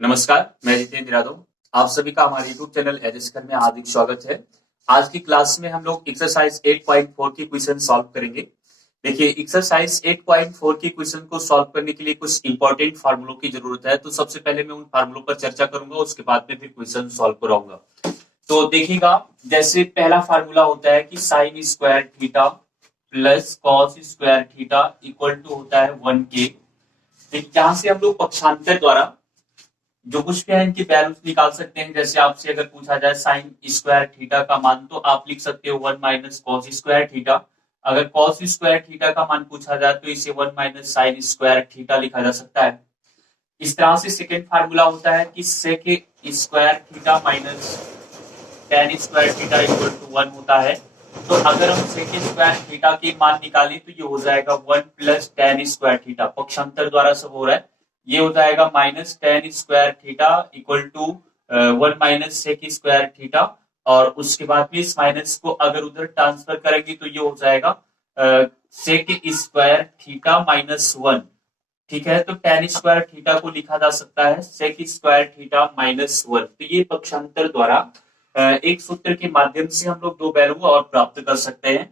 नमस्कार, मैं जितेंद्र यादव। आप सभी का हमारे YouTube चैनल एजस्कर में हार्दिक स्वागत है। आज की क्लास में हम लोग एक्सरसाइज 8.4 की क्वेश्चन सॉल्व करेंगे। देखिए, एक्सरसाइज 8.4 की क्वेश्चन को सॉल्व करने के लिए कुछ इंपॉर्टेंट फार्मूलों की जरूरत है। तो सबसे पहले मैं उन फार्मूलों पर चर्चा करूंगा, उसके बाद में फिर क्वेश्चन सॉल्व कराऊंगा। तो देखिएगा, जैसे पहला फार्मूला होता है कि sine square theta plus cos square theta equal to होता है 1k। यहाँ से हम लोग पक्षांतर द्वारा जो कुछ भी है इनकी वैल्यूज निकाल सकते हैं। जैसे आपसे अगर पूछा जाए साइन स्क्वायर थीटा का मान, तो आप लिख सकते हो 1 माइनस कॉस स्क्वायर थीटा। अगर कॉस स्क्वायर थीटा का मान पूछा जाए तो इसे 1 माइनस साइन स्क्वायर थीटा लिखा जा सकता है। इस तरह से सेकेंड फार्मूला होता है कि sec square theta minus tan square theta equal to 1 होता है। तो अगर हम सेक स्क्वायर थीटा के मान निकालें तो ये हो जाएगा 1 प्लस टेन स्क्वायर थीटा। पक्षांतर द्वारा सब हो रहा है। ये हो जाएगा minus tan square theta equal to 1 minus sec square theta. और उसके बाद भी इस माइनस को अगर उधर ट्रांसफर करेंगे तो ये हो जाएगा सेक स्क्वायर थीटा माइनस 1। ठीक है, तो टेन स्क्वायर थीटा को लिखा जा सकता है सेक स्क्वायर थीटा माइनस 1। तो ये पक्षांतर द्वारा एक सूत्र के माध्यम से हम लोग दो वैल्यू और प्राप्त कर सकते हैं।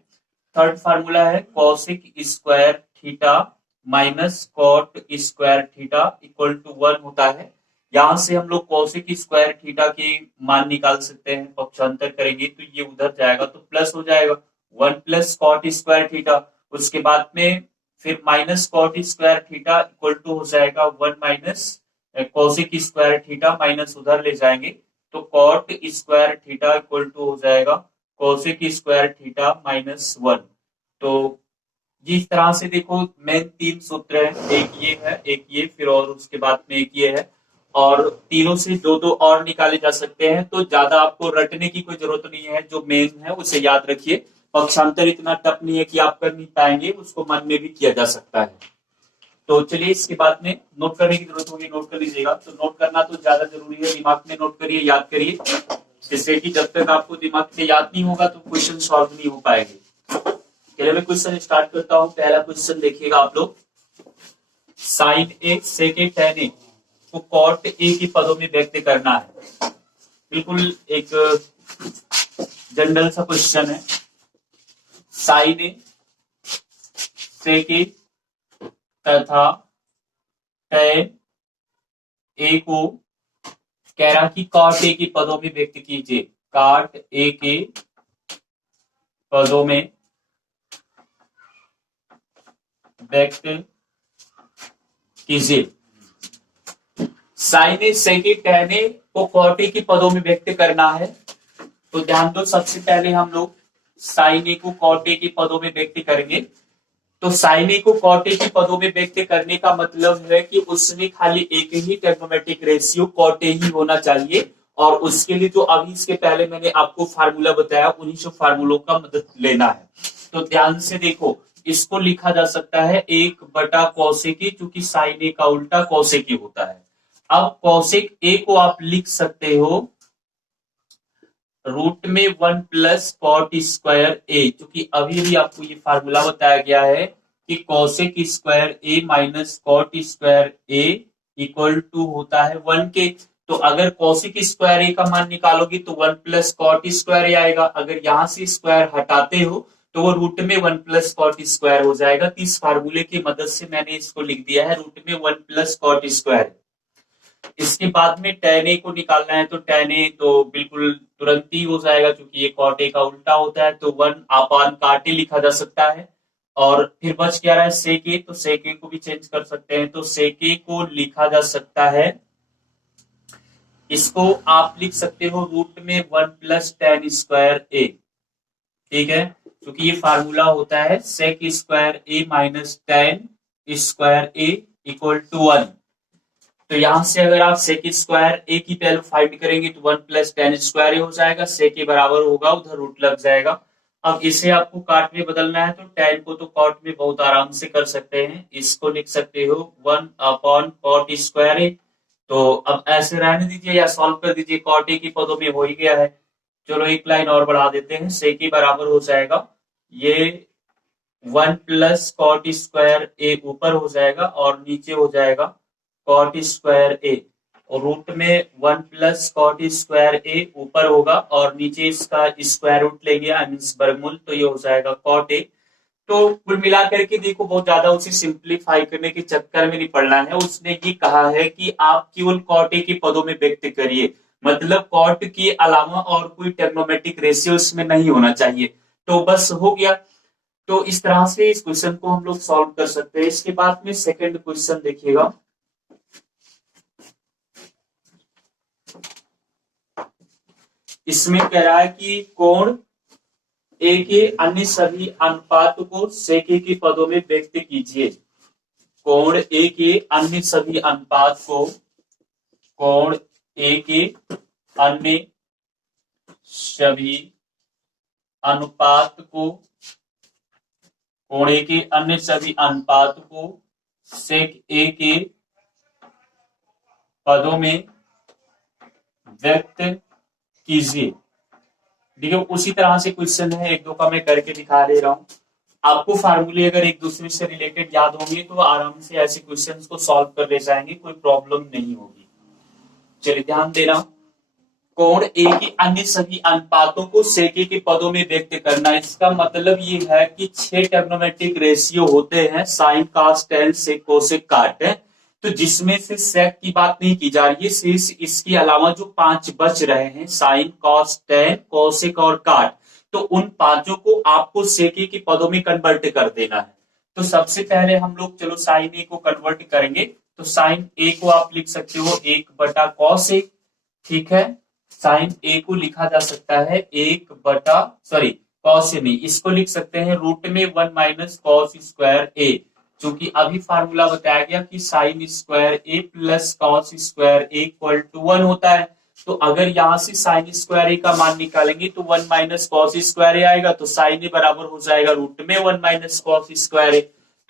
थर्ड फार्मूला है cosec square theta minus cot square theta equal to 1 होता है। यहां से हम लोग कॉसिक स्क्वायर थीटा के मान निकाल सकते हैं। पक्षांतर करेंगे तो ये उधर जाएगा तो प्लस हो जाएगा 1 प्लस कॉट स्क्वायर थीटा। उसके बाद में फिर minus cot square theta equal to हो जाएगा 1 minus cosec square theta, minus उधर ले जाएंगे तो cot square theta equal to हो जाएगा कोसेक स्क्वायर थीटा माइनस 1। तो जिस तरह से देखो, मेन तीन सूत्र है, एक ये है, एक ये, फिर और उसके बाद में एक ये है। और तीनों से दो दो और निकाले जा सकते हैं। तो ज्यादा आपको रटने की कोई जरूरत नहीं है, जो मेन है उसे याद रखिए। पक्षांतर इतना टफ नहीं है कि आप कर नहीं पाएंगे, उसको मन में भी किया जा सकता है। तो चलिए, इसके बाद में नोट करने की जरूरत होगी, नोट कर लीजिएगा। तो नोट करना तो ज्यादा जरूरी है, दिमाग में नोट करिए, याद करिए, जिससे कि जब तक आपको दिमाग में याद नहीं होगा तो क्वेश्चन सॉल्व नहीं हो पाएंगे। चलिए मैं क्वेश्चन स्टार्ट करता हूं। पहला क्वेश्चन देखिएगा आप लोग। साइन ए सेक ए टेन ए को कॉट ए के पदों में व्यक्त करना है। बिल्कुल एक जनरल सा क्वेश्चन है। साइन ए सेक ए तथा टेन ए को कह रहा कि कॉट ए के पदों में व्यक्त कीजिए। कॉट ए के पदों में व्यक्त कीजिए। साइन ए सेक ए टेन ए को कॉट ए के पदों में व्यक्त करना है। तो ध्यान दो, सबसे पहले हम लोग साइन ए को कॉट ए के पदों में व्यक्त करेंगे। तो साइन ए को कॉट ए के पदों में व्यक्त करने का मतलब है कि उसमें खाली एक ही ट्रिग्नोमेट्रिक रेशियो कॉट ए ही होना चाहिए। और उसके लिए जो अभी इसके पहले मैंने आपको फार्मूला बताया, उन्हीं सब फार्मूलों का मदद लेना है। तो ध्यान से देखो, इसको लिखा जा सकता है 1/cosec, क्योंकि साइन ए का उल्टा cosec होता है। अब cosec ए को आप लिख सकते हो रूट में 1 प्लस कॉट स्क्वायर ए, क्योंकि अभी भी आपको ये फार्मूला बताया गया है कि cosec square A minus cot square A equal to होता है 1 के। तो अगर कॉसेक स्क्वायर ए का मान निकालोगे तो 1 प्लस कॉट स्क्वायर ए आएगा। अगर यहां से स्क्वायर हटाते हो तो वो रूट में 1 प्लस कॉट स्क्वायर हो जाएगा। तो इस फार्मूले की मदद से मैंने इसको लिख दिया है रूट में 1 प्लस कॉट स्क्वायर। इसके बाद में tan a को निकालना है। तो tan a तो बिल्कुल तुरंत ही हो जाएगा, क्योंकि ये cot a का उल्टा होता है। तो 1 अपान काट a लिखा जा सकता है। और फिर बच क्या रहा है sec a, तो sec a को भी चेंज कर सकते हैं। तो sec a को लिखा जा सकता है, इसको आप लिख सकते हो रूट में 1 प्लस टेन स्क्वायर a। ठीक है, क्योंकि ये फार्मूला होता है sec square a minus tan square a equal to 1। तो यहां से अगर आप सेक स्क्वायर ए की वैल्यू फाइंड करेंगे तो 1 प्लस टेन स्क्वायर हो जाएगा। सेक के बराबर होगा, उधर रूट लग जाएगा। अब इसे आपको काट में बदलना है, तो टेन को तो कॉट में बहुत आराम से कर सकते हैं। इसको लिख सकते हो 1 अपॉन कॉट स्क्वायर ए। तो अब ऐसे रहने दीजिए या सॉल्व कर दीजिए, कॉट ए के पदों में हो ही गया है। चलो एक लाइन और बढ़ा देते हैं। सेक के बराबर हो जाएगा ये 1 प्लस कॉट स्क्वायर ए ऊपर हो जाएगा और नीचे हो जाएगा कॉट स्क्वायर ए। और रूट में 1 प्लस कॉट स्क्वायर ए ऊपर होगा और नीचे इसका स्क्वायर रूट लेंगे वर्गमूल, तो ये हो जाएगा कॉट ए। तो कुल मिलाकर के देखो, बहुत ज्यादा उसे सिंप्लीफाई करने के चक्कर में नहीं पड़ना है। उसने ये कहा है कि आप केवल कॉट ए के पदों में व्यक्त करिए, मतलब कॉट के अलावा और कोई टेक्नोमेट्रिक रेशियो इसमें नहीं होना चाहिए। तो बस हो गया। तो इस तरह से इस क्वेश्चन को हम लोग सॉल्व कर सकते हैं। इसके बाद में सेकंड क्वेश्चन देखिएगा। इसमें कह रहा है कि कोण ए के अन्य सभी अनुपात को सेक ए के पदों में व्यक्त कीजिए। कोण ए के अन्य सभी अनुपात को, कोण ए के अन्य सभी अनुपात को, कोण ए के अन्य सभी अनुपात को सेक ए के पदों में व्यक्त कीजिए। देखिए उसी तरह से क्वेश्चन है, एक दो का मैं करके दिखा दे रहा हूं। आपको फार्मूले अगर एक दूसरे से रिलेटेड याद होंगे तो आराम से ऐसे क्वेश्चंस को सॉल्व कर ले जाएंगे, कोई प्रॉब्लम नहीं होगी। चलिए ध्यान देना। कोण ए के अन्य सभी अनुपातों को सेक ए के पदों में व्यक्त करना, इसका मतलब ये है कि 6 ट्रिग्नोमेट्रिक रेशियो होते हैं, sine cos tan sec cosec cot है। तो जिसमें से सेक की बात नहीं की जा रही है, शेष इसके अलावा जो 5 बच रहे हैं, साइन कॉस टेन कोसेक और काट, तो उन पांचों को आपको सेक ए के पदों में कन्वर्ट कर देना है। तो सबसे पहले हम लोग चलो साइन ए को कन्वर्ट करेंगे। तो साइन ए को आप लिख सकते हो 1/cos ए, ठीक है। साइन ए को लिखा जा सकता है 1/, कॉस ए नहीं, इसको लिख सकते हैं रूट में 1 माइनस कॉस स्क्वायर ए, क्योंकि अभी फार्मूला बताया गया कि sine square A plus cos square A equal to 1 होता है। तो अगर यहां से साइन स्क्वायर ए का मान निकालेंगे तो 1 माइनस कॉस स्क्वायर ए आएगा, तो साइन ए बराबर हो जाएगा रूट में 1 माइनस कॉस स्क्वायर ए।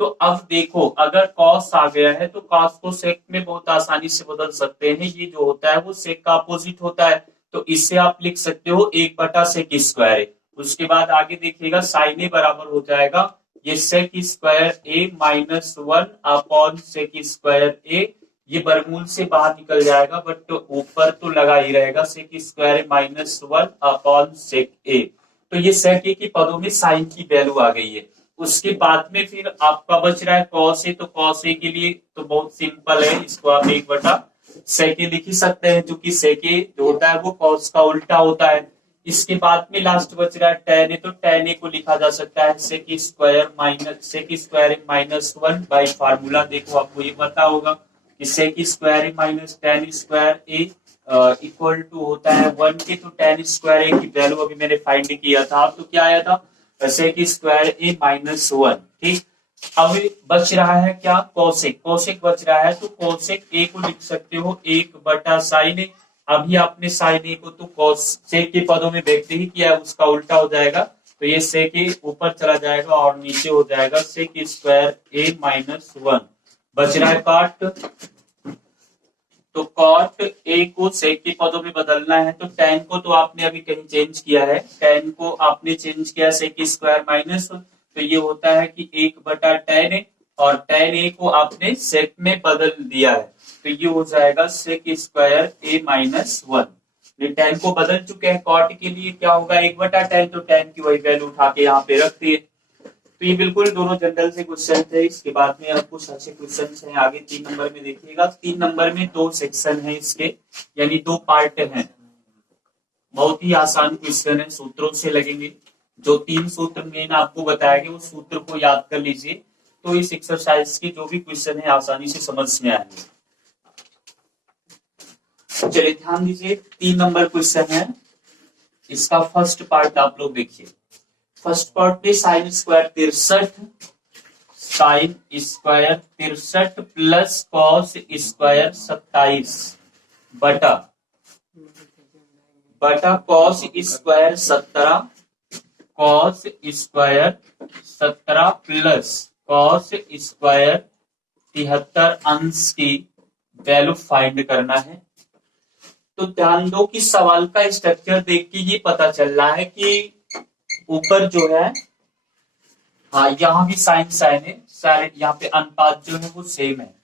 तो अब देखो, अगर कॉस आ गया है तो कॉस को सेक में बहुत आसानी से बदल सकते हैं। ये जो होता है वो सेक का अपोजिट होता है, तो इससे आप लिख सकते हो 1/सेक स्क्वायर ए। उसके बाद आगे देखिएगा, साइन ए बराबर हो जाएगा ये सेक square A minus 1 upon sec square ए। ये वर्गमूल से बाहर निकल जाएगा, बट तो ऊपर तो लगा ही रहेगा, सेक square A minus 1 upon sec a. तो ये सेक ए के पदों में साइन की वैल्यू आ गई है। उसके बाद में फिर आपका बच रहा है कॉस ए। तो कॉस ए के लिए तो बहुत सिंपल है, इसको आप 1/सेक ए लिख ही सकते हैं, क्योंकि सेक ए जो होता है वो कॉस का उल्टा होता है। इसके बाद में लास्ट बच रहा है टेन ए। तो टेन ए को लिखा जा सकता है sec square A minus 1 by formula. देखो आपको ये पता होगा कि sec square A minus tan square A equal to होता है 1 के। तो टेन स्क्वायर ए की वैल्यू अभी मैंने फाइंड किया था, तो क्या आया था, सेक स्क्वायर ए माइनस 1, ठीक। अब बच रहा है क्या, कोसेक। कोसेक बच रहा है, तो कोसेक ए को लिख सकते हो 1/साइन ए। अभी आपने साइन ए को तो कोसेक के पदों में व्यक्त ही किया है, उसका उल्टा हो जाएगा। तो ये सेक ए ऊपर चला जाएगा और नीचे हो जाएगा सेक स्क्वायर ए माइनस 1। बच रहा है कॉट। तो कॉट ए को सेक के पदों में बदलना है, तो टेन को तो आपने अभी कहीं चेंज किया है, टेन को आपने चेंज किया सेक स्क्वायर माइनस 1। तो ये होता है कि 1/tan ए, और tan ए को आपने सेक में बदल दिया है, तो ये हो जाएगा सेक स्क्वायर ए माइनस 1। ये tan को बदल चुके हैं, कॉट के लिए क्या होगा 1/tan, तो tan की वही वैल्यू उठा के यहाँ पे रख दिए। तो ये बिल्कुल दोनों जनरल से क्वेश्चन थे। इसके बाद में अब कुछ अच्छे क्वेश्चन हैं आगे 3 नंबर में देखिएगा। 3 नंबर में 2 सेक्शन है इसके, यानी 2 पार्ट हैं। बहुत ही आसान क्वेश्चन है, सूत्रों से लगेंगे। जो 3 सूत्र मेन आपको बताया गया, उस सूत्र को याद कर लीजिए, तो इस एक्सरसाइज के जो भी क्वेश्चन है आसानी से समझ में आएंगे। चलिए ध्यान दीजिए, 3 नंबर क्वेश्चन है। इसका फर्स्ट पार्ट आप लोग देखिए। फर्स्ट पार्ट में sign square 63 plus cos square 27 बटा cos square 17, cos square 17 plus cos square 73 अंश की वैल्यू फाइंड करना है। तो ध्यान दो कि सवाल का स्ट्रक्चर देख के ये पता चल रहा है कि ऊपर जो है, हाँ यहाँ भी साइन साइन है, साइन यहाँ पे अनुपात जो है वो सेम है।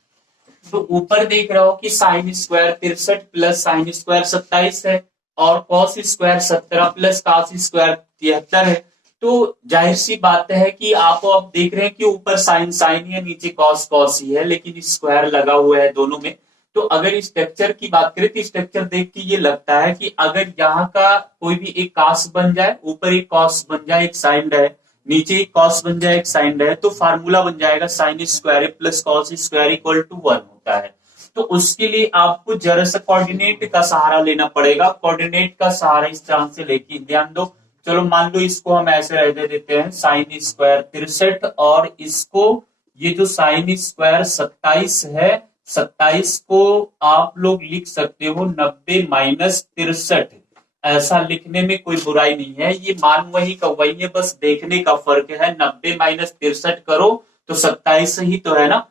तो ऊपर देख रहा हो कि sine square 63 plus sine square 27 है और cos square 17 plus cos square 73 है। तो जाहिर सी बात है कि आप अब देख रहे हैं कि ऊपर साइन साइन ही है, नीचे कॉस कॉस ही है, लेकिन स्क्वायर लगा हुआ है दोनों में। तो अगर स्ट्रक्चर की बात करें तो स्ट्रक्चर देख के ये लगता है कि अगर यहाँ का कोई भी एक कॉस बन जाए, ऊपर एक कॉस बन जाए, एक साइन है, नीचे एक कॉस बन जाए, एक साइन है, तो फार्मूला बन जाएगा sine square plus cos square equal to 1 होता है। तो उसके लिए आपको जरा सा कोऑर्डिनेट का सहारा लेना पड़ेगा। कोऑर्डिनेट का सहारा इस तरह से लेके ध्यान दो, चलो मान लो इसको हम ऐसे रह देते हैं साइन स्क्वायर 63 और इसको ये जो साइन स्क्वायर 27 है, 27 को आप लोग लिख सकते हो 90 माइनस 63। ऐसा लिखने में कोई बुराई नहीं है, ये मान वही का वही है, बस देखने का फर्क है। 90 माइनस 63 करो तो 27 ही तो है ना,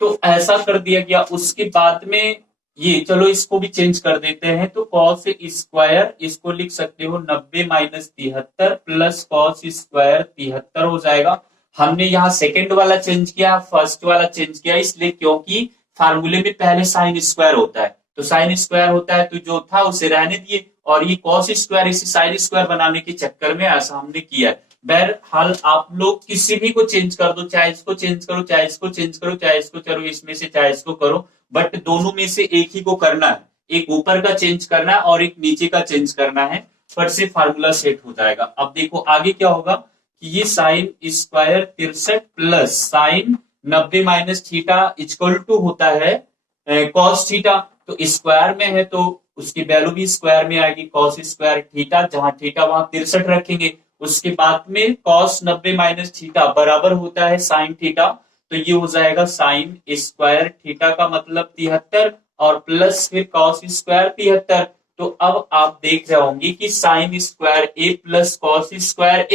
तो ऐसा कर दिया गया। उसके बाद में ये चलो इसको भी चेंज कर देते हैं, तो कॉस स्क्वायर इसको लिख सकते हो 90 माइनस 73 प्लस कॉस स्क्वायर 73 हो जाएगा। हमने यहाँ सेकेंड वाला चेंज किया, फर्स्ट वाला चेंज किया, इसलिए क्योंकि फार्मूले में पहले साइन स्क्वायर होता है, तो साइन स्क्वायर होता है तो जो था उसे रहने दिए, और ये कॉस स्क्वायर इसे साइन स्क्वायर बनाने के चक्कर में ऐसा हमने किया है। बहरहाल आप लोग किसी भी को चेंज कर दो, चाहे इसको चेंज करो, चाहे इसको चेंज करो, चाहे इसको करो, इसमें से चाहे इसको करो, बट दोनों में से एक ही को करना है। एक ऊपर का चेंज करना है और एक नीचे का चेंज करना है, फिर से फार्मूला सेट हो जाएगा। अब देखो आगे क्या होगा कि ये sine square 63 plus sine 90 minus theta equal to होता है कॉस थीटा। तो स्क्वायर में है तो उसकी वैल्यू भी स्क्वायर में आएगी, कॉस स्क्वायर थीटा, जहां थीटा वहां 63 रखेंगे। उसके बाद में कॉस 90 माइनस थीटा बराबर होता है साइन थीटा, तो ये हो जाएगा साइन स्क्वायर थीटा का मतलब 73 और प्लस फिर कॉस स्क्वायर 73। तो अब आप देख रहे होंगे कि साइन स्क्वायर ए प्लस कॉस स्क्वायर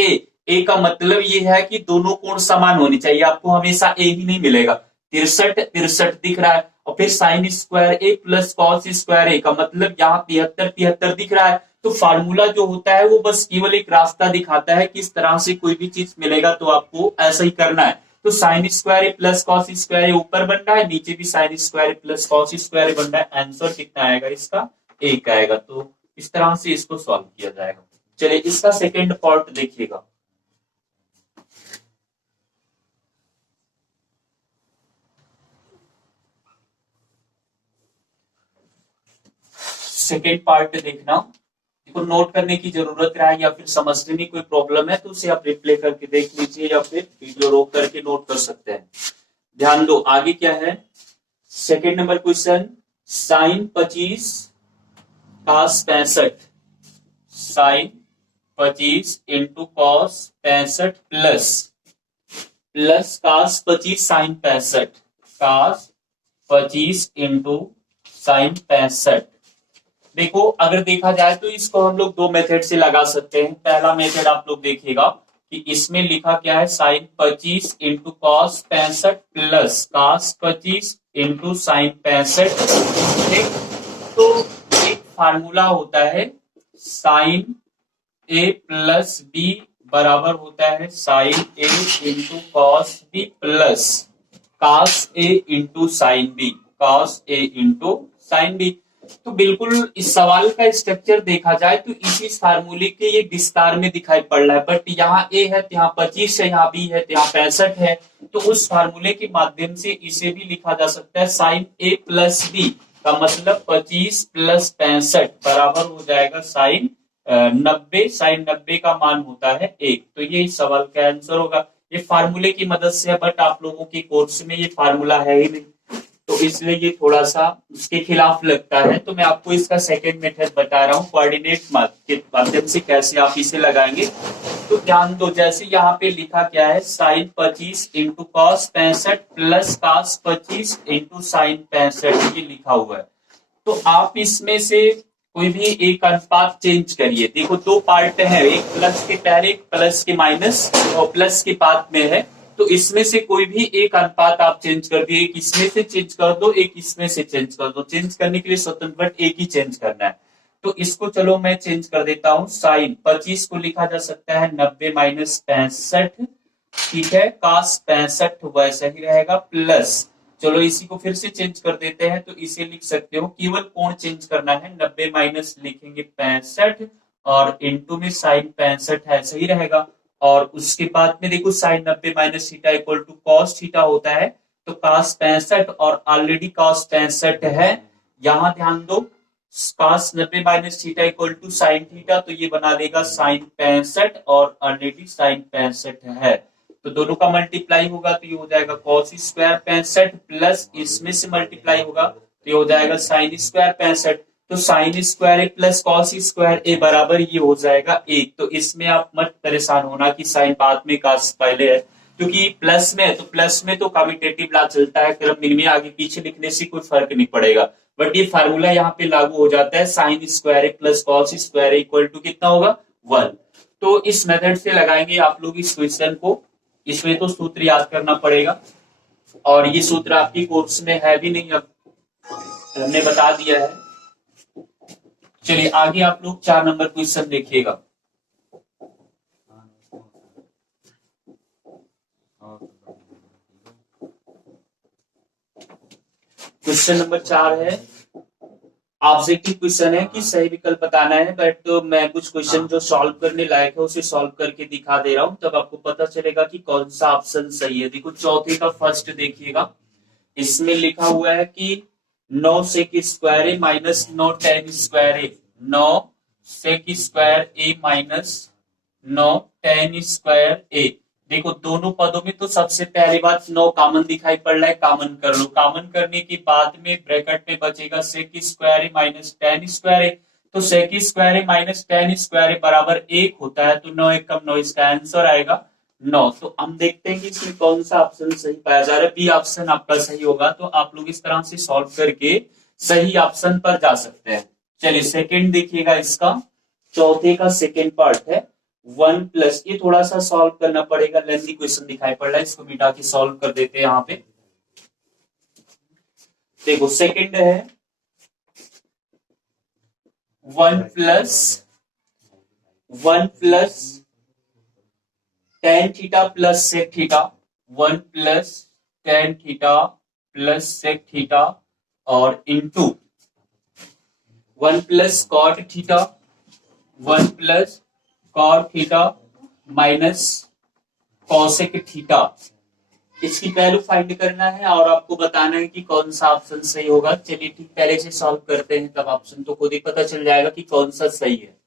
ए का मतलब ये है कि दोनों कोण समान होने चाहिए, आपको हमेशा ए ही नहीं मिलेगा। 63 63 दिख रहा है, और फिर साइन स्क्वायर ए प्लस कॉस स्क्वायर ए का मतलब यहाँ 73 73 दिख रहा है। तो फार्मूला जो होता है वो बस केवल एक रास्ता दिखाता है कि इस तरह से कोई भी चीज मिलेगा तो आपको ऐसा ही करना है। तो sine square A plus cos square A ऊपर बन रहा है, नीचे भी sine square plus cos square A बन रहा है। आंसर कितना आएगा इसका? 1 आएगा। तो इस तरह से इसको सॉल्व किया जाएगा। चलिए इसका सेकेंड पार्ट देखिएगा। सेकेंड पार्ट देखना, देखो नोट करने की जरूरत है या फिर समझने में कोई प्रॉब्लम है तो उसे आप रिप्ले करके देख लीजिए या फिर वीडियो रोक करके नोट कर सकते हैं। ध्यान दो आगे क्या है। Second number question, sine 25 cos 65, sine 25 into cos 65 plus cos 25 sine 65, cos 25 into sine 65। देखो अगर देखा जाए तो इसको हम लोग दो मेथड से लगा सकते हैं। पहला मेथड आप लोग देखिएगा कि इसमें लिखा क्या है, sine 25 into cos 65 plus cos 25 into sine 65। तो एक फार्मूला होता है साइन ए प्लस बी बराबर होता है साइन ए into cos B plus cos ए इंटू साइन बी, कॉस ए इंटू साइन बी। तो बिल्कुल इस सवाल का स्ट्रक्चर देखा जाए तो इसी फार्मूले के ये विस्तार में दिखाई पड़ रहा है, बट यहाँ ए है तो यहाँ 25 है, यहाँ बी है तो यहाँ 65 है। तो उस फार्मूले के माध्यम से इसे भी लिखा जा सकता है साइन ए प्लस बी का मतलब 25 प्लस 65 बराबर हो जाएगा साइन 90। साइन 90 का मान होता है 1। तो ये इस सवाल का आंसर होगा। ये फार्मूले की मदद से, बट आप लोगों के कोर्स में ये फार्मूला है ही नहीं, तो इसलिए ये थोड़ा सा उसके खिलाफ लगता है। तो मैं आपको इसका सेकेंड मेथड बता रहा हूँ, कोऑर्डिनेट के माध्यम से कैसे आप इसे लगाएंगे। तो ध्यान दो, जैसे यहाँ पे लिखा क्या है, sine 25 into cos 65 plus cos 25 into sine 65 ये लिखा हुआ है। तो आप इसमें से कोई भी एक अनुपात चेंज करिए। देखो दो पार्ट है, एक प्लस के पहले, एक प्लस के माइनस और प्लस के बाद में है। तो इसमें से कोई भी एक अनुपात आप चेंज कर दिए, एक इसमें से चेंज कर दो, एक इसमें से चेंज कर दो। चेंज करने के लिए स्वतंत्र बट एक ही चेंज करना है। तो इसको चलो मैं चेंज कर देता हूं। साइन 25 को लिखा जा सकता है 90 माइनस 65, ठीक है, कॉस 65 वैसा ही रहेगा, प्लस चलो इसी को फिर से चेंज कर देते हैं, तो इसे लिख सकते हो, केवल कोण चेंज करना है, 90 माइनस लिखेंगे 65 और इंटू में साइन 65 है, सही रहेगा। और उसके बाद में देखो sine 90 minus theta equal to cos theta होता है, तो कॉस 65 और ऑलरेडी कॉस 65 है, यहां ध्यान दो, cos 90 minus theta equal to sine theta, तो ये बना देगा साइन 65 और ऑलरेडी साइन 65 है, तो दोनों का मल्टीप्लाई होगा तो ये हो जाएगा कॉस स्क्वायर 65 प्लस इसमें से मल्टीप्लाई होगा तो ये हो जाएगा साइन स्क्वायर 65, तो साइन स्क्वायर ए प्लस कॉस स्क्वायर ए बराबर ये हो जाएगा 1। तो इसमें आप मत परेशान होना कि साइन बाद में कॉस पहले है, क्योंकि प्लस में है तो प्लस में तो कम्यूटेटिव लॉ चलता है, क्रम में आगे पीछे लिखने से कोई फर्क नहीं पड़ेगा, बट ये फार्मूला यहाँ पे लागू हो जाता है, sine square A plus cos square equal to कितना होगा 1। तो इस मेथड से लगाएंगे आप लोग इस क्वेश्चन को, इसमें तो सूत्र याद करना पड़ेगा और ये सूत्र आपकी कोर्स में है भी नहीं, अब हमने बता दिया है। चलिए आगे आप लोग 4 नंबर क्वेश्चन देखिएगा। क्वेश्चन नंबर 4 है, ऑब्जेक्टिव क्वेश्चन है कि सही विकल्प बताना है, बट मैं कुछ क्वेश्चन जो सॉल्व करने लायक है उसे सॉल्व करके दिखा दे रहा हूं, तब आपको पता चलेगा कि कौन सा ऑप्शन सही है। देखो चौथे का फर्स्ट देखिएगा, इसमें लिखा हुआ है कि 9 सेक square A minus 9 ten square A, 9 sec square A minus 9 ten square ए। देखो दोनों पदों में तो सबसे पहली बात 9 कॉमन दिखाई पड़ रहा है, कॉमन कर लो, कॉमन करने के बाद में ब्रैकेट में बचेगा सेक square A minus tan square ए, तो सेक square A minus tan square ए बराबर 1 होता है, तो 9 1 कम 9, इसका आंसर आएगा 9। तो हम देखते हैं कि इसमें कौन सा ऑप्शन सही पाया जा रहा है, बी ऑप्शन आपका सही होगा, तो आप लोग इस तरह से सॉल्व करके सही ऑप्शन पर जा सकते हैं। चलिए सेकेंड देखिएगा, इसका चौथे का सेकेंड पार्ट है 1 प्लस, ये थोड़ा सा सॉल्व करना पड़ेगा, लेंथी क्वेश्चन दिखाई पड़ रहा है, इसको मिटा के सॉल्व कर देते हैं। यहाँ पे देखो सेकेंड है 1 plus tan theta plus sec theta, 1 plus tan theta plus sec theta और into 1 plus cot theta, 1 plus cot theta minus cosec theta. इसकी वैल्यू फाइंड करना है और आपको बताना है कि कौन सा ऑप्शन सही होगा। चलिए ठीक पहले से सॉल्व करते हैं, तब ऑप्शन तो खुद ही पता चल जाएगा कि कौन सा सही है।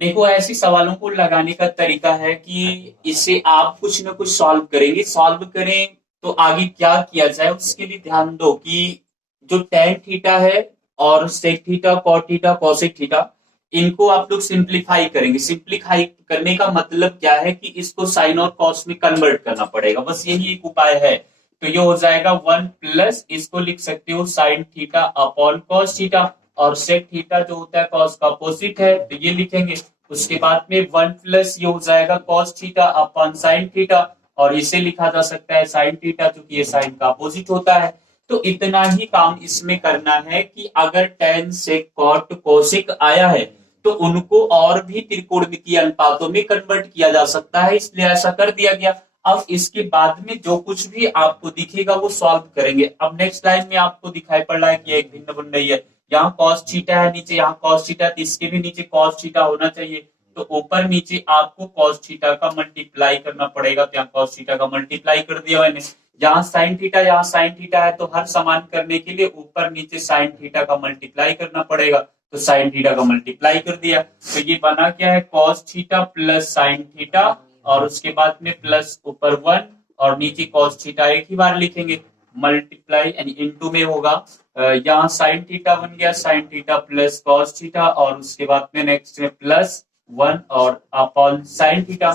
देखो ऐसे सवालों को लगाने का तरीका है कि इसे आप कुछ ना कुछ सॉल्व करेंगे, सॉल्व करें तो आगे क्या किया जाए उसके लिए ध्यान दो कि जो टेन थीटा है और sec theta, cot theta, cosec theta, इनको आप लोग सिंप्लीफाई करेंगे। सिंप्लीफाई करने का मतलब क्या है कि इसको साइन और कॉस में कन्वर्ट करना पड़ेगा, बस यही एक उपाय है। तो ये हो जाएगा 1 प्लस, इसको लिख सकते हो sine theta upon cos theta, और सेक थीटा जो होता है कॉस का अपोजिट है, तो ये लिखेंगे। उसके बाद में 1 प्लस ये हो जाएगा cos theta upon sine theta, और इसे लिखा जा सकता है साइन थीटा, क्योंकि ये साइन का अपोजिट होता है। तो इतना ही काम इसमें करना है कि अगर टेन सेक कॉट कोसेक आया है तो उनको और भी त्रिकोणमितीय अनुपातों में कन्वर्ट किया जा सकता है, इसलिए ऐसा कर दिया गया। अब इसके बाद में जो कुछ भी आपको दिखेगा वो सॉल्व करेंगे। अब नेक्स्ट लाइन में आपको दिखाई पड़ रहा है कि एक भिन्न बन रही है, यहाँ कॉस थीटा है नीचे, यहाँ कॉस थीटा, तो इसके भी नीचे कॉस थीटा होना चाहिए, तो ऊपर नीचे आपको कॉस थीटा का मल्टीप्लाई करना पड़ेगा, तो यहाँ कॉस थीटा का मल्टीप्लाई कर दिया मैंने। यहाँ साइन थीटा, यहाँ साइन थीटा है, तो हर समान करने के लिए ऊपर नीचे साइन थीटा का मल्टीप्लाई करना पड़ेगा, तो साइन थीटा का मल्टीप्लाई कर दिया। तो ये बना क्या है, cos theta plus sine theta, और उसके बाद में प्लस ऊपर 1 और नीचे कॉस थीटा एक ही बार लिखेंगे, मल्टीप्लाई यानी इनटू में होगा। यहाँ साइन थीटा बन गया, sine theta plus cos theta, और उसके बाद में नेक्स्ट में प्लस 1 और अपॉन साइन थीटा।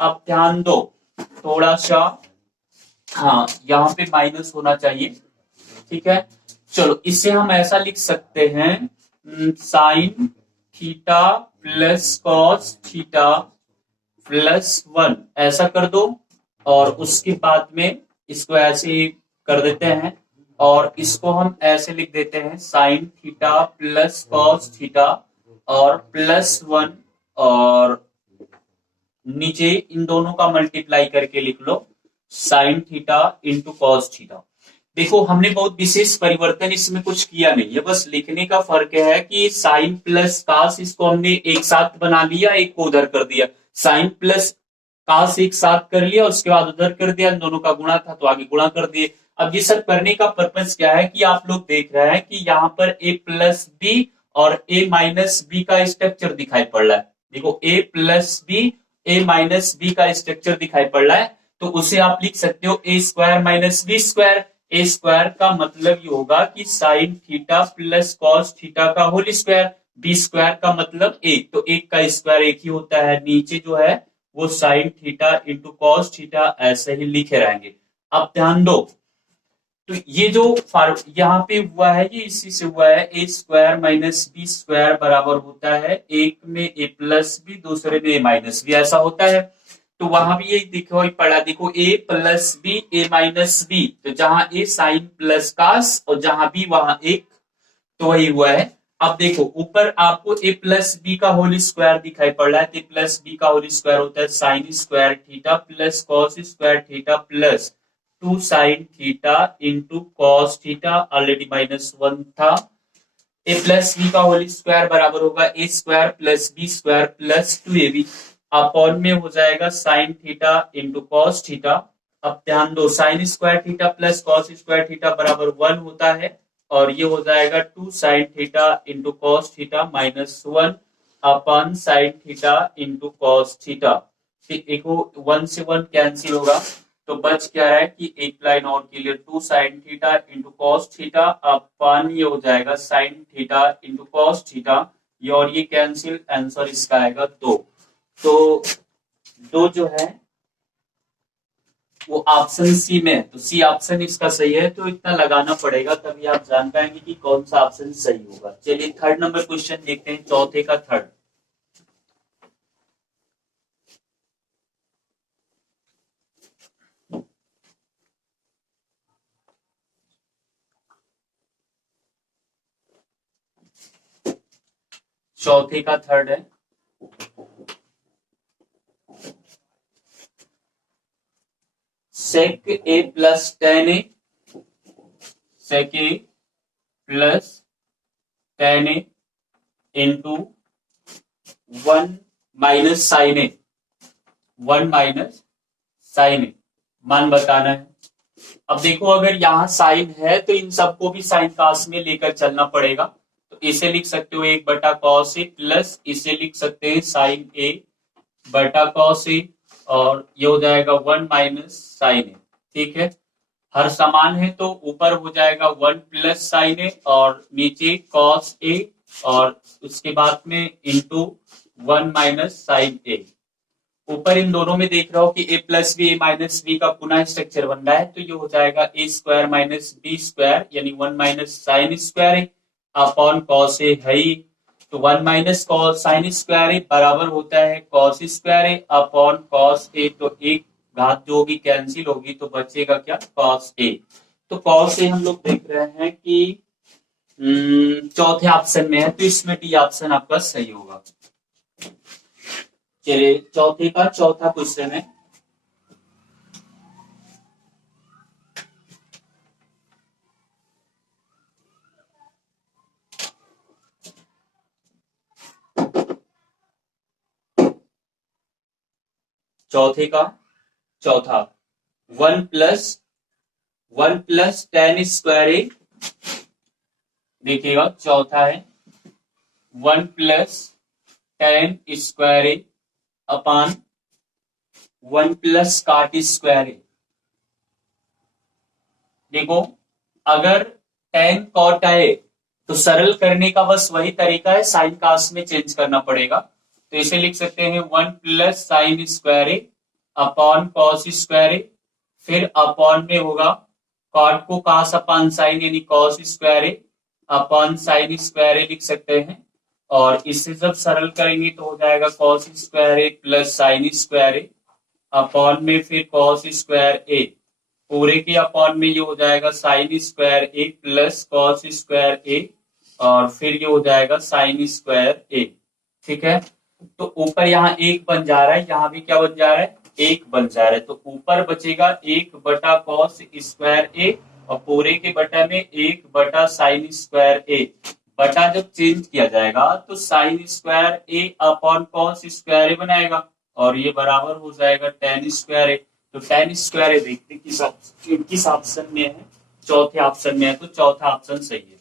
अब ध्यान दो थोड़ा सा, हाँ यहाँ पे माइनस होना चाहिए, ठीक है। चलो इसे हम ऐसा लिख सकते हैं, sine theta plus cos theta plus 1, ऐसा कर दो, और उसके बाद में इसको ऐसे कर देते हैं, और इसको हम ऐसे लिख देते हैं sine theta plus cos theta और प्लस 1, और नीचे इन दोनों का मल्टीप्लाई करके लिख लो sine theta into cos theta. देखो हमने बहुत विशेष परिवर्तन इसमें कुछ किया नहीं है, बस लिखने का फर्क है कि साइन प्लस कास इसको हमने एक साथ बना लिया, एक को उधर कर दिया। साइन प्लस कास एक साथ कर लिया, उसके बाद उधर कर दिया, दोनों का गुणा था तो आगे गुणा कर दिए। अब ये सब करने का पर्पज क्या है कि आप लोग देख रहे हैं कि यहाँ पर ए प्लस बी और ए माइनस बी का स्ट्रक्चर दिखाई पड़ रहा है। देखो ए प्लस बी ए माइनस बी का स्ट्रक्चर दिखाई पड़ रहा है, तो उसे आप लिख सकते हो ए स्क्वायर माइनस बी स्क्वायर। ए स्क्वायर का मतलब ये होगा कि sine theta plus cos theta का होल स्क्वायर। बी स्क्वायर का मतलब एक, तो एक का स्क्वायर एक ही होता है। नीचे जो है वो sign theta into cos theta ऐसे ही लिखे रहेंगे। अब ध्यान दो, तो ये जो यहाँ पे हुआ है ये इसी से हुआ है। ए स्क्वायर माइनस बी स्क्वायर बराबर होता है एक में ए प्लस बी, दूसरे में ए माइनस बी, ऐसा होता है। तो वहां भी ये दिखो पड़ा, देखो ए प्लस बी ए माइनस बी, तो जहां ए साइन प्लस कास और जहां बी वहां एक, तो वही हुआ है। अब देखो ऊपर आपको ए प्लस बी का होल स्क्वायर दिखाई पड़ रहा है, तो ए प्लस बी का होल स्क्वायर होता है sine square theta plus cos square theta plus two sine theta into cos theta, already -1 था। ए प्लस बी का होल स्क्वायर बराबर होगा A square plus B square plus 2ab, upon में हो जाएगा sine theta into cos theta. अब ध्यान दो, sine square theta plus cos square theta बराबर 1 होता है, और ये हो जाएगा 2 sign theta into cos theta -1 upon sine theta into cos theta. एक 1 से 1 कैंसिल होगा, तो बच क्या रहा है कि एक लाइन और के लिए 2 sign theta into cos theta upon ये हो जाएगा sine theta into cos theta. ये और ये कैंसिल, आंसर इसका आएगा 2। तो 2 जो है वो ऑप्शन सी में है, तो सी ऑप्शन इसका सही है। तो इतना लगाना पड़ेगा तभी आप जान पाएंगे कि कौन सा ऑप्शन सही होगा। चलिए थर्ड नंबर क्वेश्चन देखते हैं, चौथे का थर्ड। चौथे का थर्ड है, सेक ए प्लस टेन ए, सेक ए प्लस टेन ए इंटू 1 माइनस साइन ए, 1 माइनस साइन ए, मान बताना है। अब देखो अगर यहाँ साइन है तो इन सबको भी साइन कास में लेकर चलना पड़ेगा, तो इसे लिख सकते हो 1/cos ए प्लस इसे लिख सकते हैं साइन ए बटा कॉस ए, और ये हो जाएगा 1 माइनस साइन ए। ठीक है, हर समान है तो ऊपर हो जाएगा 1 प्लस साइन ए और नीचे कॉस ए, और उसके बाद में इंटू 1 माइनस साइन ए। ऊपर इन दोनों में देख रहा हो कि ए प्लस बी ए माइनस बी का पुनः स्ट्रक्चर बन रहा है, तो ये हो जाएगा ए स्क्वायर माइनस बी स्क्वायर यानी 1 minus sign square A upon cos A है ही, तो 1 माइनस कॉस साइन स्क्वायर ए बराबर होता है cos square A upon cos A, तो एक घात जो होगी कैंसिल होगी, तो बचेगा क्या कॉस ए। तो कॉस ए हम लोग देख रहे हैं कि चौथे ऑप्शन में है, तो इसमें डी ऑप्शन आपका सही होगा। चलिए चौथे का चौथा क्वेश्चन है, चौथे का चौथा 1 प्लस टेन स्क्वायर ए, देखिएगा चौथा है 1 प्लस टेन स्क्वायर ए अपान 1 प्लस काट स्क्वायर ए। देखो अगर टेन कॉट आए तो सरल करने का बस वही तरीका है, साइन कास में चेंज करना पड़ेगा, तो इसे लिख सकते हैं 1 plus sine square A upon cos square A, फिर अपॉन में होगा कॉट को कास अपॉन साइन यानी कॉस स्क्वायर ए अपॉन साइन स्क्वायर ए लिख सकते हैं, और इससे जब सरल करेंगे तो हो जाएगा कॉस स्क्वायर ए प्लस साइन स्क्वायर ए अपॉन में फिर कॉस स्क्वायर ए, पूरे के अपॉन में ये हो जाएगा साइन स्क्वायर ए प्लस कॉस स्क्वायर ए, और फिर ये हो जाएगा साइन स्क्वायर ए। ठीक है, तो ऊपर यहाँ एक बन जा रहा है, यहाँ भी क्या बन जा रहा है एक बन जा रहा है, तो ऊपर बचेगा 1/cos स्क्वायर ए और पूरे के बटा में 1/sin²a। बटा जब चेंज किया जाएगा तो sin²a अपॉन cos²a बनाएगा और ये बराबर हो जाएगा tan²a। तो tan²a देखते किस ऑप्शन में है, चौथे ऑप्शन में है, तो चौथा ऑप्शन सही है।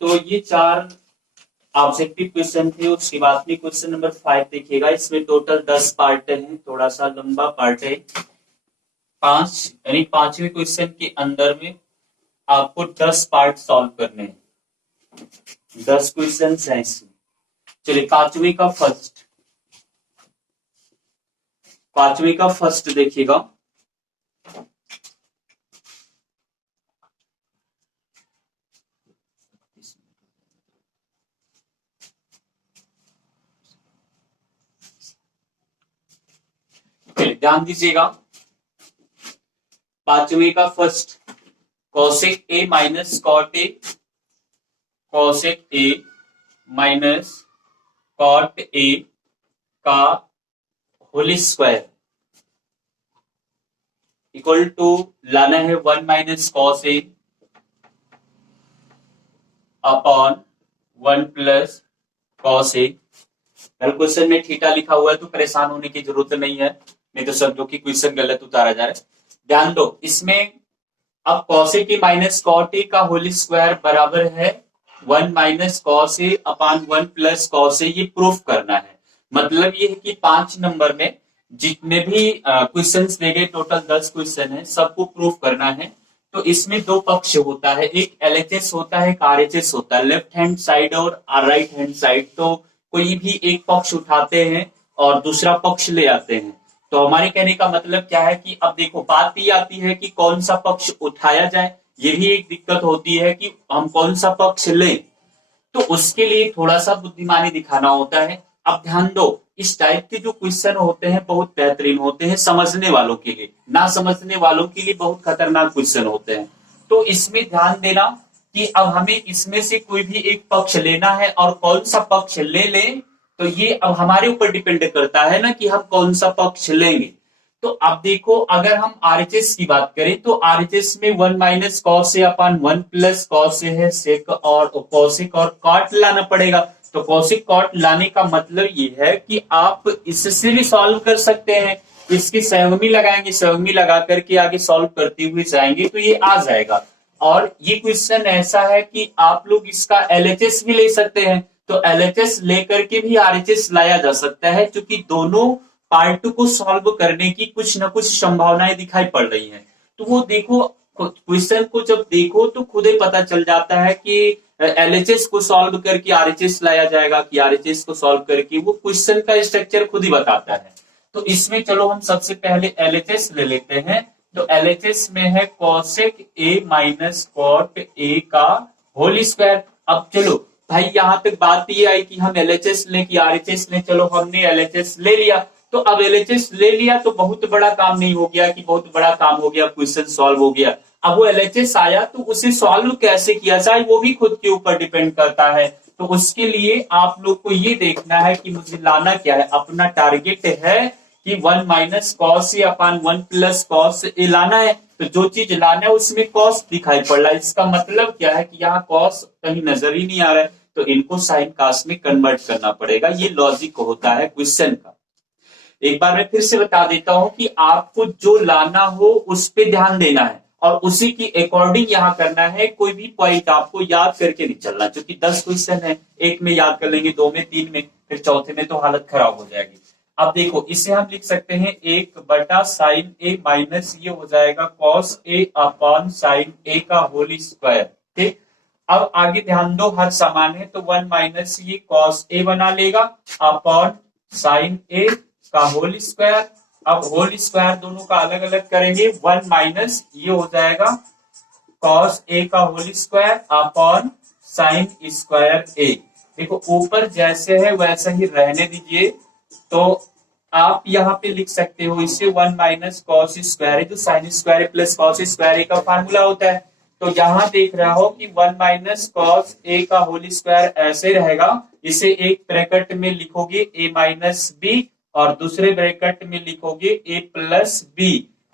तो ये 4 ऑब्जेक्टिव क्वेश्चन थे। उसके बाद में क्वेश्चन नंबर 5 देखिएगा। इसमें टोटल 10 पार्ट हैं, थोड़ा सा लंबा पार्ट है। 5 यानी 5वें क्वेश्चन के अंदर में आपको 10 पार्ट सॉल्व करने हैं। 10 क्वेश्चन हैं इसमें। चलिए पांचवी का फर्स्ट देखिएगा। ध्यान दीजिएगा, पांचवी का first cosec a minus cot a, cosec a minus cot a का होल स्क्वायर इक्वल टू लाना है 1 minus cos a upon 1 plus cos a। Question में थीटा लिखा हुआ है तो परेशान होने की जरूरत नहीं है, नहीं तो समझो कि क्वेश्चन गलत उतारा जा रहा है। ध्यान दो, इसमें अब cos a minus cot a का होल स्क्वायर बराबर है 1 minus cos a upon 1 plus cos a। ये प्रूफ करना है। मतलब ये है कि 5 नंबर में जितने भी क्वेश्चंस दे गए, टोटल 10 क्वेश्चन है, सबको प्रूफ करना है। तो इसमें 2 पक्ष होता है, एक LHS होता है, एक RHS होता है, लेफ्ट हैंड साइड और राइट हैंड साइड। तो कोई भी एक पक्ष उठाते हैं और दूसरा पक्ष ले आते हैं। तो हमारे कहने का मतलब क्या है कि अब देखो बात ये आती है कि कौन सा पक्ष उठाया जाए। ये भी एक दिक्कत होती है कि हम कौन सा पक्ष लें, तो उसके लिए थोड़ा सा बुद्धिमानी दिखाना होता है। अब ध्यान दो, इस टाइप के जो क्वेश्चन होते हैं बहुत बेहतरीन होते हैं समझने वालों के लिए, ना समझने वालों के लिए बहुत खतरनाक क्वेश्चन होते हैं। तो इसमें ध्यान देना कि अब हमें इसमें से कोई भी एक पक्ष लेना है और कौन सा पक्ष ले लें, तो ये अब हमारे ऊपर डिपेंड करता है ना कि हम कौन सा पक्ष लेंगे। तो अब देखो, अगर हम RHS की बात करें तो RHS में 1 minus cos a upon 1 plus cos a है, सेक और cosec और cot लाना पड़ेगा। तो cosec cot लाने का मतलब ये है कि आप इससे भी सॉल्व कर सकते हैं, इसकी सहयोगी लगाएंगे, सहयोगी लगा करके आगे सॉल्व करते हुए जाएंगे तो ये आ जाएगा। और ये क्वेश्चन ऐसा है कि आप लोग इसका LHS भी ले सकते हैं, तो LHS लेकर के भी RHS लाया जा सकता है, क्योंकि दोनों पार्ट को सॉल्व करने की कुछ ना कुछ संभावनाएं दिखाई पड़ रही हैं। तो वो देखो, क्वेश्चन को जब देखो तो खुद ही पता चल जाता है कि LHS को सॉल्व करके RHS लाया जाएगा कि RHS को सॉल्व करके, वो क्वेश्चन का स्ट्रक्चर खुद ही बताता है। तो इसमें चलो हम सबसे पहले LHS ले लेते हैं। तो LHS में है cosec a minus cot a का होल स्क्वायर। अब चलो भाई, यहां तक बात ये आई कि हम LHS लें कि RHS लें। चलो हमने LHS ले लिया, तो अब LHS ले लिया तो बहुत बड़ा काम नहीं हो गया कि बहुत बड़ा काम हो गया, क्वेश्चन सॉल्व हो गया। अब वो LHS आया तो उसे सॉल्व कैसे किया जाए वो भी खुद के ऊपर डिपेंड करता है। तो उसके लिए आप लोग को ये देखना है कि मुझे लाना क्या है। अपना टारगेट है कि 1 minus cos a upon 1 plus cos a लाना है। तो जो चीज लाना है उसमें cos दिखाई पड़ रहा है, इसका मतलब क्या है कि यहाँ cos कहीं नजर ही नहीं आ रहा है, तो इनको साइन कास्ट में कन्वर्ट करना पड़ेगा। ये लॉजिक होता है क्वेश्चन का। एक बार मैं फिर से बता देता हूं कि आपको जो लाना हो उस पर ध्यान देना है और उसी की अकॉर्डिंग यहाँ करना है। कोई भी पॉइंट आपको याद करके नहीं चलना, क्योंकि 10 क्वेश्चन है, एक में याद कर लेंगे, 2 में, 3 में, फिर चौथे में तो हालत खराब हो जाएगी। अब देखो, इसे हम लिख सकते हैं 1/sin a माइनस ये हो जाएगा cos a upon sin a का होल स्क्वायर। ठीक, अब आगे ध्यान दो, हर समान है तो 1 माइनस ये cos a बना लेगा अपॉन sin a का होल स्क्वायर। अब होल स्क्वायर दोनों का अलग अलग करेंगे, 1 माइनस ये हो जाएगा cos a का whole square upon sin square a। देखो ऊपर जैसे है वैसा ही रहने दीजिए। तो आप यहाँ पे लिख सकते हो इसे 1 माइनस cos स्क्वायर है, जो sin square plus cos square a का फार्मूला होता है। तो यहां देख रहा हो कि 1 माइनस cos a का होल स्क्वायर ऐसे रहेगा, इसे एक ब्रैकेट में लिखोगे a माइनस b और दूसरे ब्रैकेट में लिखोगे a प्लस b।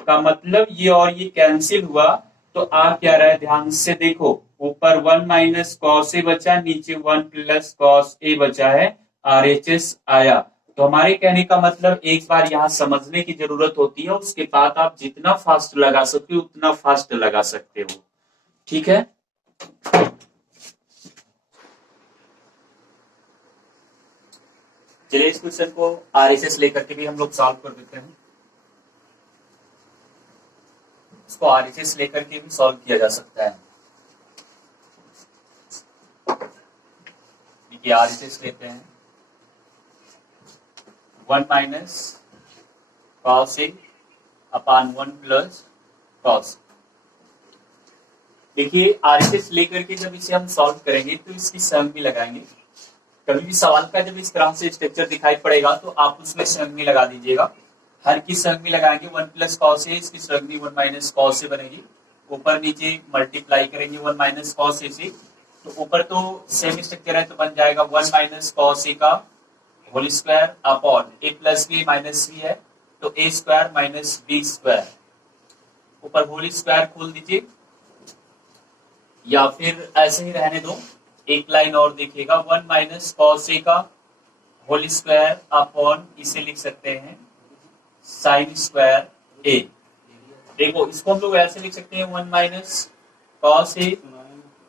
का मतलब ये और ये कैंसिल हुआ, तो आ क्या रहा है ध्यान से देखो, ऊपर 1 माइनस कॉस ए बचा, नीचे 1 प्लस कॉस ए बचा है, आरएचएस आया। तो हमारे कहने का मतलब एक बार यहाँ समझने की जरूरत होती है, उसके बाद आप जितना फास्ट लगा सकते हो उतना फास्ट लगा सकते हो। ठीक है, चलिए इस क्वेश्चन को आरएचएस लेकर के भी हम लोग सॉल्व कर देते हैं। इसको आरएचएस लेकर के भी सॉल्व किया जा सकता है। देखिए आरएचएस लेते हैं 1 माइनस कॉस ए अपान 1 प्लस कॉस। देखिए आरएचएस लेकर के जब इसे हम सॉल्व करेंगे तो इसकी सम भी लगाएंगे। कभी भी सवाल का जब इस तरह से स्ट्रक्चर दिखाई पड़ेगा तो आप उसमें संज्ञा लगा दीजिएगा। हर की संज्ञा लगाएंगे 1 प्लस कॉस ए, इसकी संज्ञा 1 माइनस कॉस ए बनेगी। ऊपर नीचे मल्टीप्लाई करेंगे 1 माइनस कॉस ए से, तो ऊपर तो सेम स्ट्रक्चर है तो बन जाएगा 1 माइनस कॉस ए का होल स्क्वायर अपॉन ए प्लस बी माइनस बी है तो ए स्क्वायर माइनस बी स्क्वायर। ऊपर होल स्क्वायर खोल दीजिए या फिर ऐसे ही रहने दो, एक लाइन और देखिएगा 1 माइनस कॉस ए का होल स्क्वायर अपॉन इसे लिख सकते हैं साइन स्क्वायर ए। देखो इसको हम लोग ऐसे लिख सकते हैं 1 minus cos A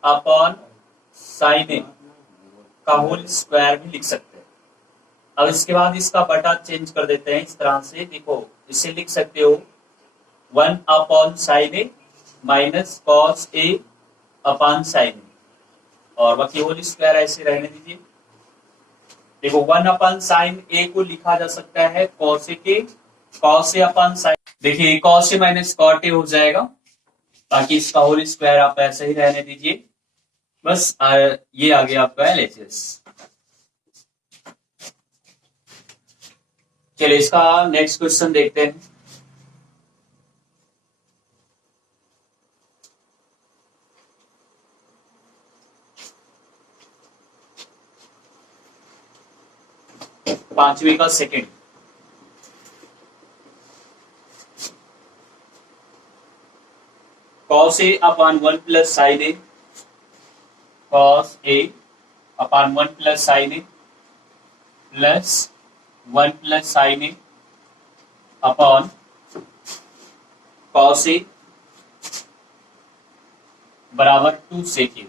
upon sign A का होल स्क्वायर भी लिख सकते हैं। अब इसके बाद इसका बटा चेंज कर देते हैं इस तरह से, देखो इसे लिख सकते हो 1 upon sine A minus cos A upon sign A, और बाकी होल स्क्वायर ऐसे रहने दीजिए। देखो 1 अपॉन साइन ए को लिखा जा सकता है कॉस ए के, कॉस ए अपॉन साइन, देखिए cos A minus cot A हो जाएगा, बाकी इसका होल स्क्वायर आप ऐसे ही रहने दीजिए। बस ये आ गया आपका एलएचएस। चलिए इसका नेक्स्ट क्वेश्चन देखते हैं। पांचवी का second, cos A upon 1 plus sine A, cos A upon 1 plus sine A plus 1 plus sine A upon cos A बराबर 2 सेक ए।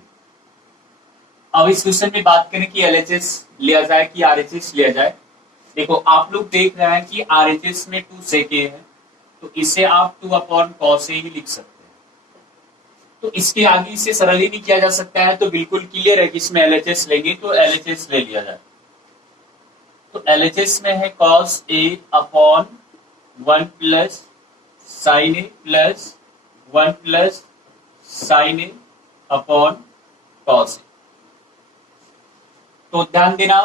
अब इस क्वेश्चन में बात करें कि एलएचएस लिया जाए कि आरएचएस लिया जाए। देखो आप लोग देख रहे हैं कि आरएचएस में 2 सेक ए है, तो इसे आप 2 अपॉन कॉस ए ही लिख सकते हैं। तो इसके आगे इसे सरल ही नहीं किया जा सकता है, तो बिल्कुल क्लियर है कि इसमें एलएचएस लेंगे तो एलएचएस ले लिया जाए। तो एलएचएस में है cos A upon 1 plus sine A plus 1 plus sine A upon cos A. तो ध्यान देना,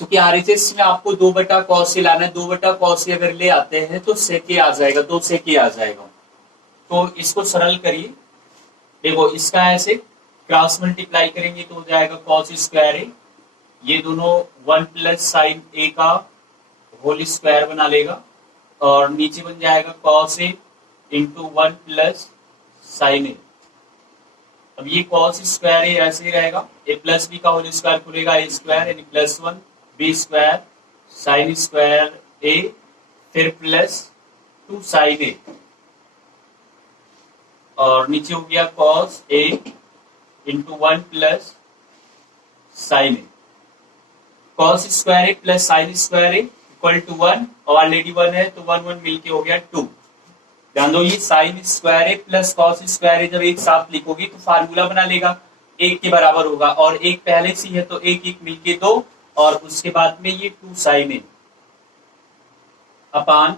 तो क्या आरएचएस में आपको 2 बटा कॉस ए लाना है, 2 बटा कॉस ए अगर ले आते हैं तो सेक ए आ जाएगा, 2 सेक ए आ जाएगा। तो इसको सरल करिए, देखो इसका ऐसे क्रॉस मल्टीप्लाई करेंगे तो हो जाएगा कॉस स्क्वायर ए, ये दोनों 1 प्लस साइन ए का होल स्क्वायर बना लेगा, और नीचे बन जाएगा cos A into 1 plus sine A. अब ये कॉस स्क्वायर ए ऐसे ही रहेगा, ए प्लस बी का होल स्क्वायर खुलेगा, ए स्क्वायर यानी plus 1 B square sine square A फिर प्लस 2 साइन ए, और नीचे हो गया cos A into 1 plus sine A. Cos square A plus sine square A equal to 1, और already 1 है तो 1 1 मिलके हो गया 2। ध्यान दो, ये साइन स्क्वायर ए प्लस कॉस स्क्वायर ए जब एक साथ लिखोगी तो फार्मूला बना लेगा, एक के बराबर होगा, और एक पहले से है तो एक एक मिलके 2, और उसके बाद में ये 2 sine A upon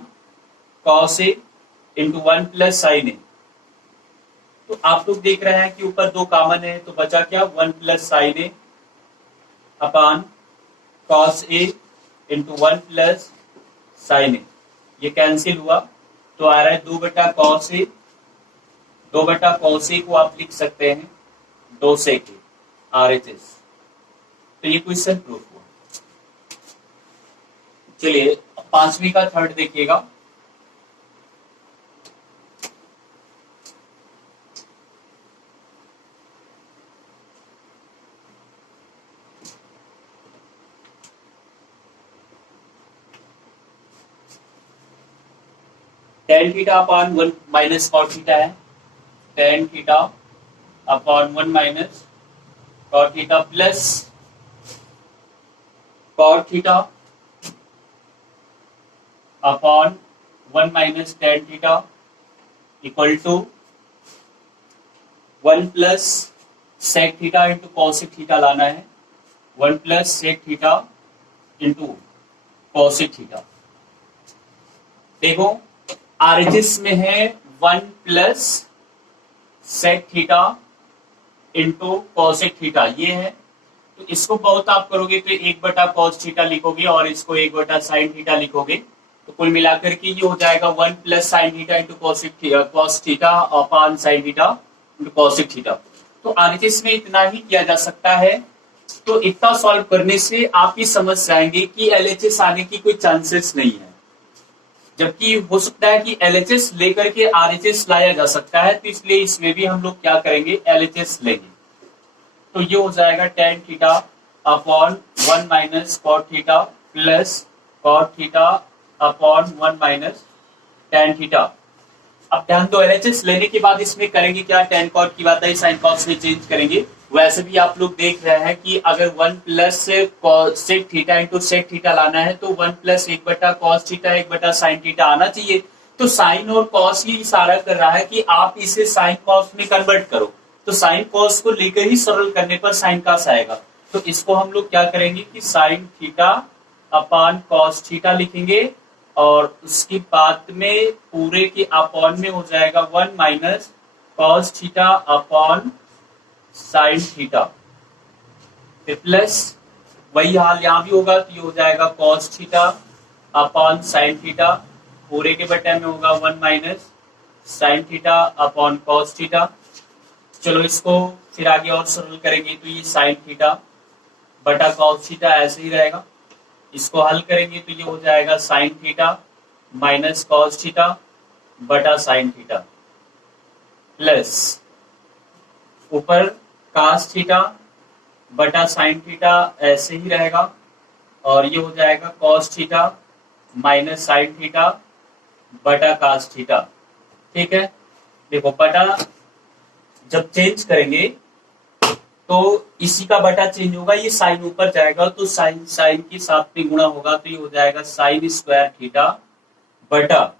cos A into 1 plus sine ए। तो आप लोग देख रहे हैं कि ऊपर 2 कॉमन है, तो बचा क्या 1 plus sine A upon cos A into 1 plus sine ए। ये कैंसिल हुआ तो आ रहा है 2 बटा कॉस ए, 2 बटा कॉस ए को आप लिख सकते हैं 2 सेक ए आरएचएस। तो ये क्वेश्चन प्रूफ हुआ। चलिए पांचवी का थर्ड देखिएगा, tan theta upon 1 minus cot theta है, tan theta upon 1 minus cot theta plus cot theta upon 1 minus tan theta equal to 1 plus sec theta into cosec theta लाना है, 1 plus sec theta into cosec theta. देखो RHS में है 1 plus sec theta into cosec theta, ये है। तो इसको बहुत आप करोगे तो 1 बटा कॉस थीटा लिखोगे और इसको 1 बटा साइन थीटा लिखोगे, तो कुल मिलाकर के ये हो जाएगा 1 plus sine theta into cos theta upon sine theta into cosec theta. तो आरएचएस में इतना ही किया जा सकता है। तो इतना सॉल्व करने से आप ही समझ जाएंगे कि एलएचएस आने की कोई चांसेस नहीं है, जबकि हो सकता है कि एलएचएस लेकर के आरएचएस लाया जा सकता है। तो इसलिए इसमें भी हम लोग क्या करेंगे, एलएचएस लेंगे। तो ये हो जाएगा tan theta upon 1 minus cot theta plus cot theta upon 1 minus tan theta. अब ध्यान दो, एलएचएस लेने के बाद इसमें करेंगे क्या, टेन कॉट की बात है साइन कॉस में चेंज करेंगे। वैसे भी आप लोग देख रहे हैं कि अगर 1 plus sec theta into sec theta लाना है तो 1 प्लस 1 बटा कॉस थीटा 1 बटा साइन थीटा आना चाहिए। तो साइन और कॉस ही इशारा कर रहा है कि आप इसे साइन कॉस में कन्वर्ट करो। तो साइन कॉस को लेकर ही सरल करने पर साइन कॉस आएगा। तो इसको हम लोग क्या करेंगे कि sine theta upon cos theta लिखेंगे और उसकी बाद में पूरे के अपॉन में हो जाएगा 1 minus cos theta upon sine theta, plus वही हाल यहां भी होगा। तो ये हो जाएगा cos theta upon sine theta, पूरे के बटे में होगा 1 minus sine theta upon cos theta. चलो इसको फिर आगे और सरल करेंगे तो ये साइन थीटा बटा कॉस थीटा ऐसे ही रहेगा। इसको हल करेंगे तो ये हो जाएगा sine theta minus cos theta बटा साइन थीटा प्लस ऊपर कॉस थीटा बटा साइन थीटा ऐसे ही रहेगा और ये हो जाएगा cos theta minus sine theta बटा कॉस थीटा। ठीक है, देखो बटा जब चेंज करेंगे तो इसी का बटा चेंज होगा, ये साइन ऊपर जाएगा तो साइन साइन के साथ में गुणा होगा तो ये हो जाएगा साइन स्क्वायर थीटा बटा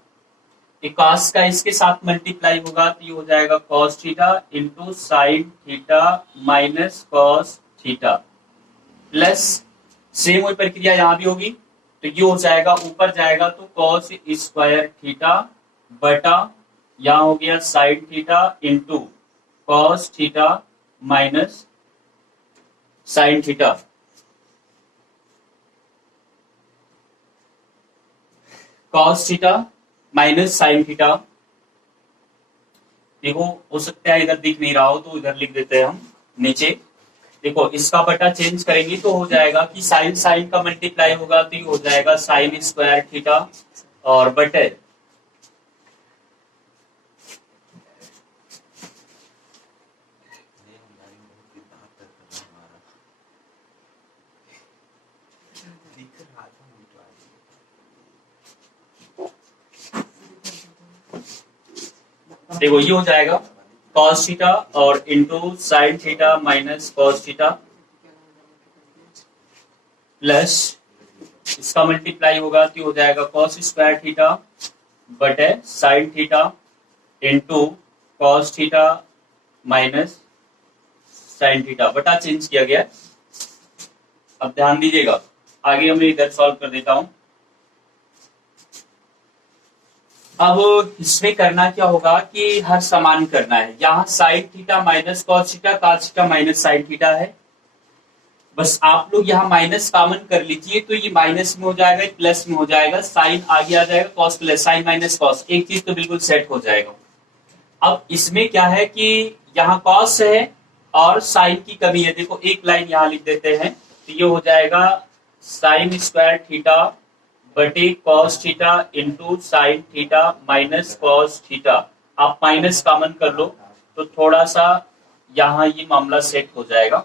कॉस का इसके साथ मल्टीप्लाई होगा तो ये हो जाएगा cos theta into sine theta minus cos theta plus same वही प्रक्रिया यहां भी होगी। तो ये हो जाएगा ऊपर जाएगा तो कॉस स्क्वायर थीटा बटा यहां हो गया sine theta into cos theta minus sine theta. Cos theta minus sine theta, देखो हो सकता है इधर दिख नहीं रहा हो तो इधर लिख देते हैं हम नीचे। देखो इसका बटा चेंज करेंगे तो हो जाएगा कि साइन साइन का मल्टीप्लाई होगा तो ये हो जाएगा साइन स्क्वायर थीटा और बटे देखो ये हो जाएगा कॉस थीटा और into sine theta minus cos theta plus इसका मल्टीप्लाई होगा तो हो जाएगा कॉस स्क्वायर थीटा बटे sign theta into cos theta minus sine theta बटा चेंज किया गया। अब ध्यान दीजिएगा, आगे मैं इधर सॉल्व कर देता हूं। अब इसमें करना क्या होगा कि हर समान करना है। यहाँ sign theta minus cos theta, cos theta minus sine theta है। बस आप लोग यहाँ माइनस कॉमन कर लीजिए तो ये माइनस में हो जाएगा, प्लस में हो जाएगा, साइन आगे आ जाएगा, cos plus sign minus cos, एक चीज तो बिल्कुल सेट हो जाएगा। अब इसमें क्या है कि यहाँ कॉस है और साइन की कमी है। देखो एक लाइन यहाँ लिख देते हैं तो ये हो जाएगा साइन स्क्वायर थीटा बटे cos theta into sine theta minus cos theta. आप माइनस कॉमन कर लो तो थोड़ा सा यहाँ ये मामला सेट हो जाएगा।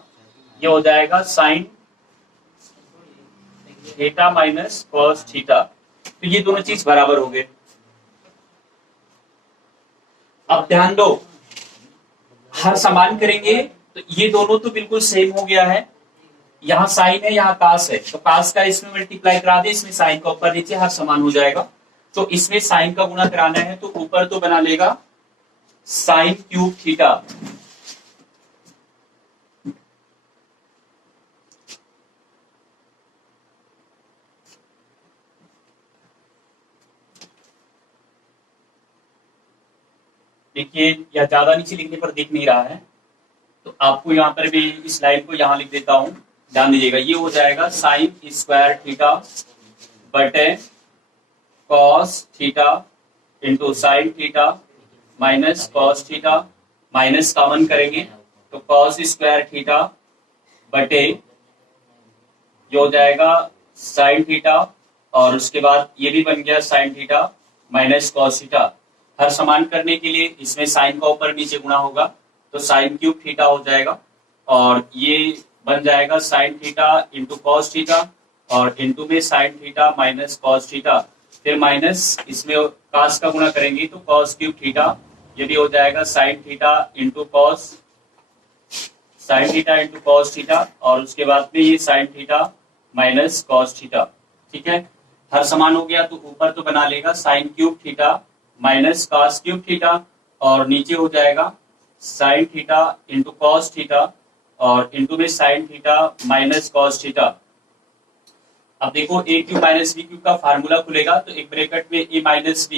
ये हो जाएगा sine theta minus cos theta, तो ये दोनों चीज बराबर हो गए। अब ध्यान दो, हर समान करेंगे तो ये दोनों तो बिल्कुल सेम हो गया है, यहाँ साइन है यहाँ कास है, तो कास का इसमें मल्टीप्लाई करा दे, इसमें साइन का ऊपर नीचे हर समान हो जाएगा। तो इसमें साइन का गुणा कराना है तो ऊपर तो बना लेगा साइन क्यूब थीटा, देखिए या ज्यादा नीचे लिखने पर दिख नहीं रहा है तो आपको यहाँ पर भी इस लाइन को यहाँ लिख देता हूं, ध्यान दीजिएगा। ये हो जाएगा साइन स्क्वायर थीटा बटे cos theta into sine theta minus cos theta, minus common करेंगे तो कॉस स्क्वायर थीटा बटे ये हो जाएगा साइन थीटा, और उसके बाद ये भी बन गया sine theta minus cos theta. हर समान करने के लिए इसमें साइन का ऊपर नीचे गुणा होगा तो साइन क्यूब थीटा हो जाएगा, और ये बन जाएगा sine theta into cos theta, और इंटू में sine theta minus cos theta, फिर माइनस इसमें कास का गुणा करेंगे तो कॉस क्यूब थीटा, ये भी हो जाएगा sine theta into cos, sign theta into cos theta, और उसके बाद में ये sign theta minus cos theta. ठीक है, हर समान हो गया तो ऊपर तो बना लेगा sine cube theta minus cos cube theta, और नीचे हो जाएगा sine theta into cos theta, और इंटू में sine theta minus cos theta. अब देखो ए क्यूब माइनस बी क्यूब का फार्मूला खुलेगा तो एक ब्रैकेट में ए माइनस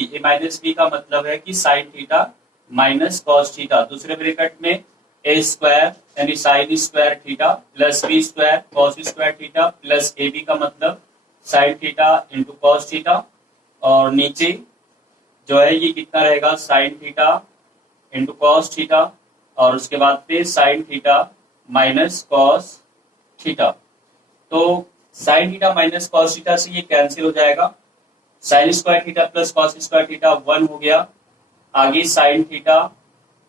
बी का मतलब है कि sine theta minus cos theta, दूसरे ब्रैकेट में ए स्क्वायर यानी sine square theta plus B square cos square theta plus A B का मतलब sine theta into cos theta, और नीचे जो है ये कितना रहेगा sine theta into cos theta, और उसके बाद पे sine theta minus cos theta. तो sine theta minus cos theta से ये कैंसिल हो जाएगा, sine square theta plus cos square theta 1 हो गया, आगे sine theta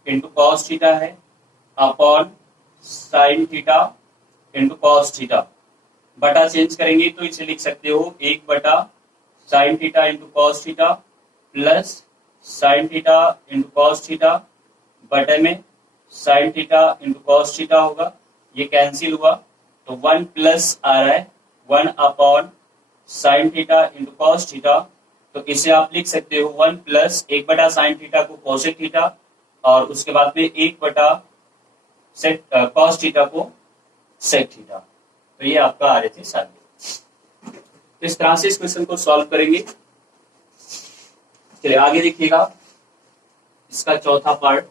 into cos theta है upon sine theta into cos theta, बटा चेंज करेंगे तो इसे लिख सकते हो 1 बटा sine theta into cos theta plus sine theta into cos theta बटे में sine theta into cos theta होगा, ये कैंसिल हुआ तो 1 प्लस आ रहा है 1 upon sine theta into cos theta, तो इसे आप लिख सकते हो 1 प्लस 1 बटा साइन थीटा को कोसेक थीटा, और उसके बाद में 1 बटा कॉस थीटा को सेक थीटा। तो ये आपका RHS आ गया। तो इस तरह से इस क्वेश्चन को सॉल्व करेंगे। चलिए आगे देखिएगा, इसका चौथा पार्ट।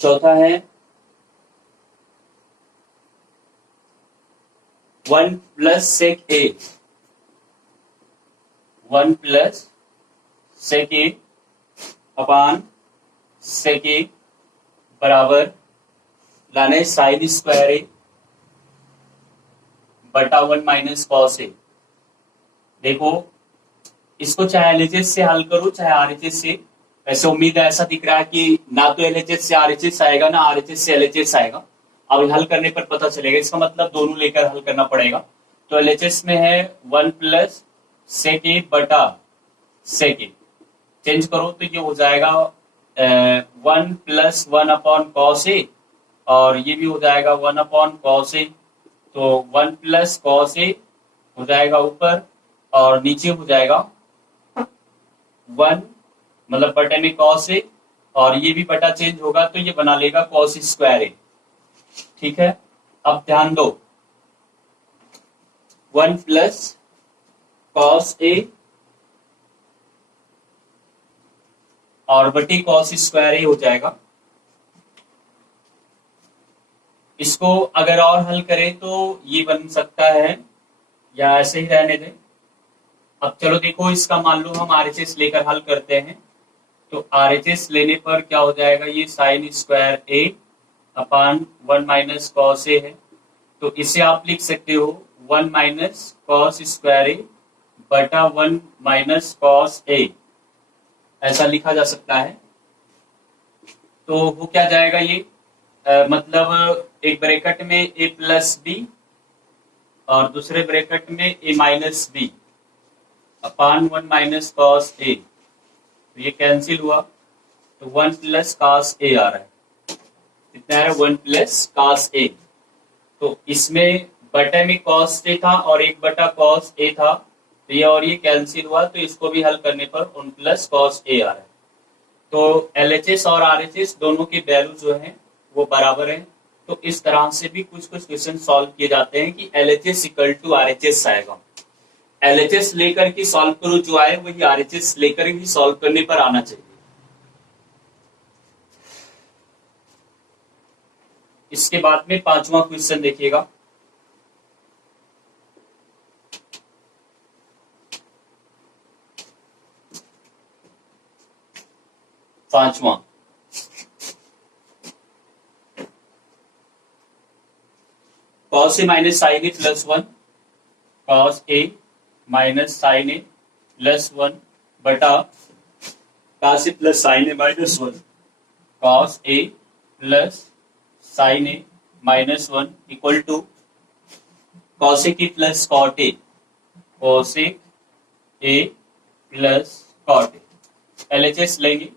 चौथा है 1 प्लस सेक ए, 1 प्लस सेक ए अपान सेक ए बराबर लाने साइन स्क्वायर ए बटा 1 माइनस कॉस ए। देखो इसको चाहे एलएचएस से हल करो चाहे आरएचएस से, वैसे उम्मीद है ऐसा दिख रहा है कि ना तो एलएचएस से आरएचएस आएगा ना आरएचएस से एलएचएस आएगा। अब हल करने पर पता चलेगा, इसका मतलब दोनों लेकर हल करना पड़ेगा। तो एलएचएस में है 1 प्लस सेक ए बटा सेक ए, चेंज करो तो ये हो जाएगा 1 प्लस 1 अपॉन कॉस ए, और ये भी हो जाएगा 1 अपॉन कॉस ए, तो 1 प्लस कॉस ए हो जाएगा ऊपर, और नीचे हो जाएगा 1 मतलब बटे में कॉस ए, और ये भी बटा चेंज होगा तो ये बना लेगा कॉस स्क्वायर ए। ठीक है, अब ध्यान दो 1 प्लस कॉस ए और बटे कॉस स्क्वायर ए हो जाएगा। इसको अगर और हल करें तो ये बन सकता है, या ऐसे ही रहने दें। अब चलो देखो इसका मान लो हम आरएचएस लेकर हल करते हैं, तो आरएचएस लेने पर क्या हो जाएगा, ये साइन स्क्वायर ए अपान 1 माइनस कॉस ए है, तो इसे आप लिख सकते हो 1 माइनस कॉस स्क्वायर ए बटा 1 माइनस कॉस ए, ऐसा लिखा जा सकता है। तो वो क्या जाएगा ये, मतलब एक ब्रैकेट में ए प्लस बी और दूसरे ब्रैकेट में ए माइनस बी अपान 1 माइनस कॉस ए, तो ये कैंसिल हुआ, तो 1 प्लस कॉस ए आ रहा है। कितना है, 1 प्लस कॉस ए। तो इसमें बटे में कॉस ए था और 1 बटा कॉस ए था, तो ये और ये कैंसिल हुआ, तो इसको भी हल करने पर 1 प्लस कॉस ए आ रहा है। तो एलएचएस और आरएचएस दोनों की वैल्यू जो है वो बराबर है। तो इस तरह से भी कुछ कुछ क्वेश्चन सॉल्व किए जाते हैं कि एलएचएस इक्वल टू आरएचएस आएगा। एलएचएस लेकर के सॉल्व करो जो आए वही आरएचएस लेकर ही सॉल्व करने पर आना चाहिए। इसके बाद में 5वां क्वेश्चन देखिएगा। पांचवा, cos A minus sine A plus 1, cos A minus sine A plus 1 बटा cos A plus sine A minus 1, cos A plus sine A minus 1 equal to cosec A plus cot A, cosec A plus cot A. LHS लेंगे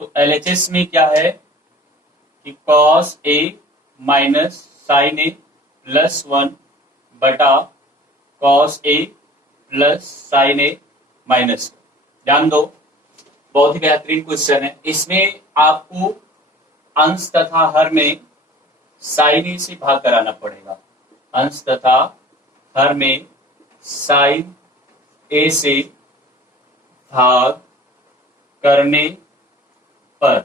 तो LHS में क्या है कि cos A minus sine A plus 1 बटा cos ए plus sine ए minus. ध्यान दो, बहुत ही बेहतरीन क्वेश्चन है। इसमें आपको अंश तथा हर में साइन ए से भाग कराना पड़ेगा। अंश तथा हर में साइन ए से भाग करने पर,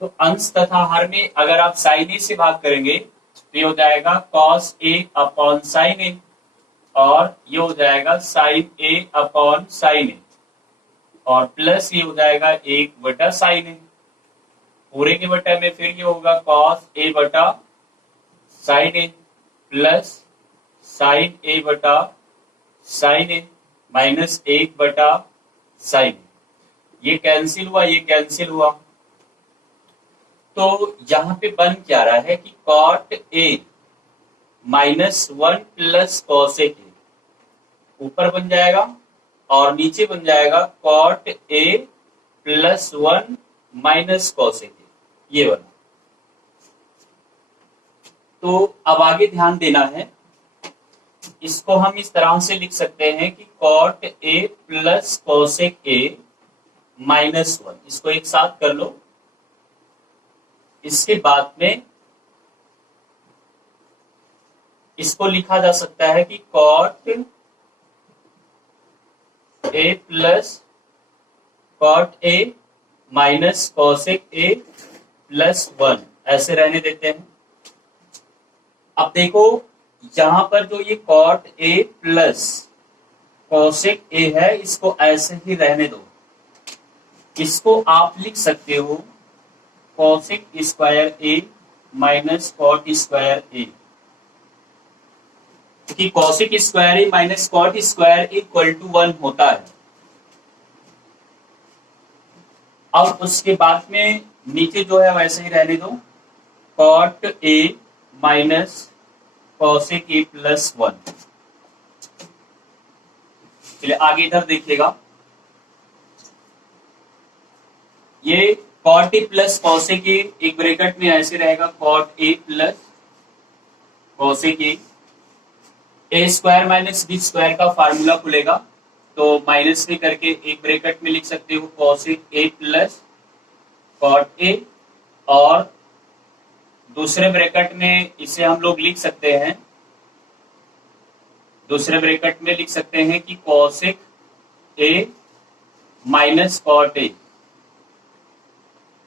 तो अंश तथा हर में अगर आप साइन ए से भाग करेंगे तो ये हो जाएगा cos A upon sign A, और ये हो जाएगा sine A upon sign A, और प्लस ये हो जाएगा 1 बटा साइन ए। पूरे के बटा में फिर ये होगा कॉस ए बटा साइन ए प्लस साइन ए बटा साइन ए माइनस 1 बटा साइन ए। ये कैंसिल हुआ, ये कैंसिल हुआ, तो यहां पे बन क्या रहा है कि cot A minus 1 plus cosec A ऊपर बन जाएगा और नीचे बन जाएगा cot A plus 1 minus cosec A, ये बना। तो अब आगे ध्यान देना है, इसको हम इस तरह से लिख सकते हैं कि cot A plus cosec A minus 1, इसको एक साथ कर लो। इसके बाद में इसको लिखा जा सकता है कि cot A plus cot A minus cosec A plus 1, ऐसे रहने देते हैं। अब देखो यहां पर जो ये cot A plus cosec A है, इसको ऐसे ही रहने दो। इसको आप लिख सकते हो cosec square A minus cot square A, क्योंकि cosec square A minus cot square equal to 1 होता है। अब उसके बाद में नीचे जो है वैसे ही रहने दो, कॉट ए माइनस कॉसेक ए प्लस 1। चलिए आगे इधर देखिएगा, ये cot A plus cosec A एक ब्रैकेट में ऐसे रहेगा, cot A plus cosec A square minus B square का फार्मूला खुलेगा, तो माइनस में करके एक ब्रैकेट में लिख सकते हो cosec A plus cot A, और दूसरे ब्रैकेट में इसे हम लोग लिख सकते हैं, दूसरे ब्रैकेट में लिख सकते हैं कि cosec A minus cot A,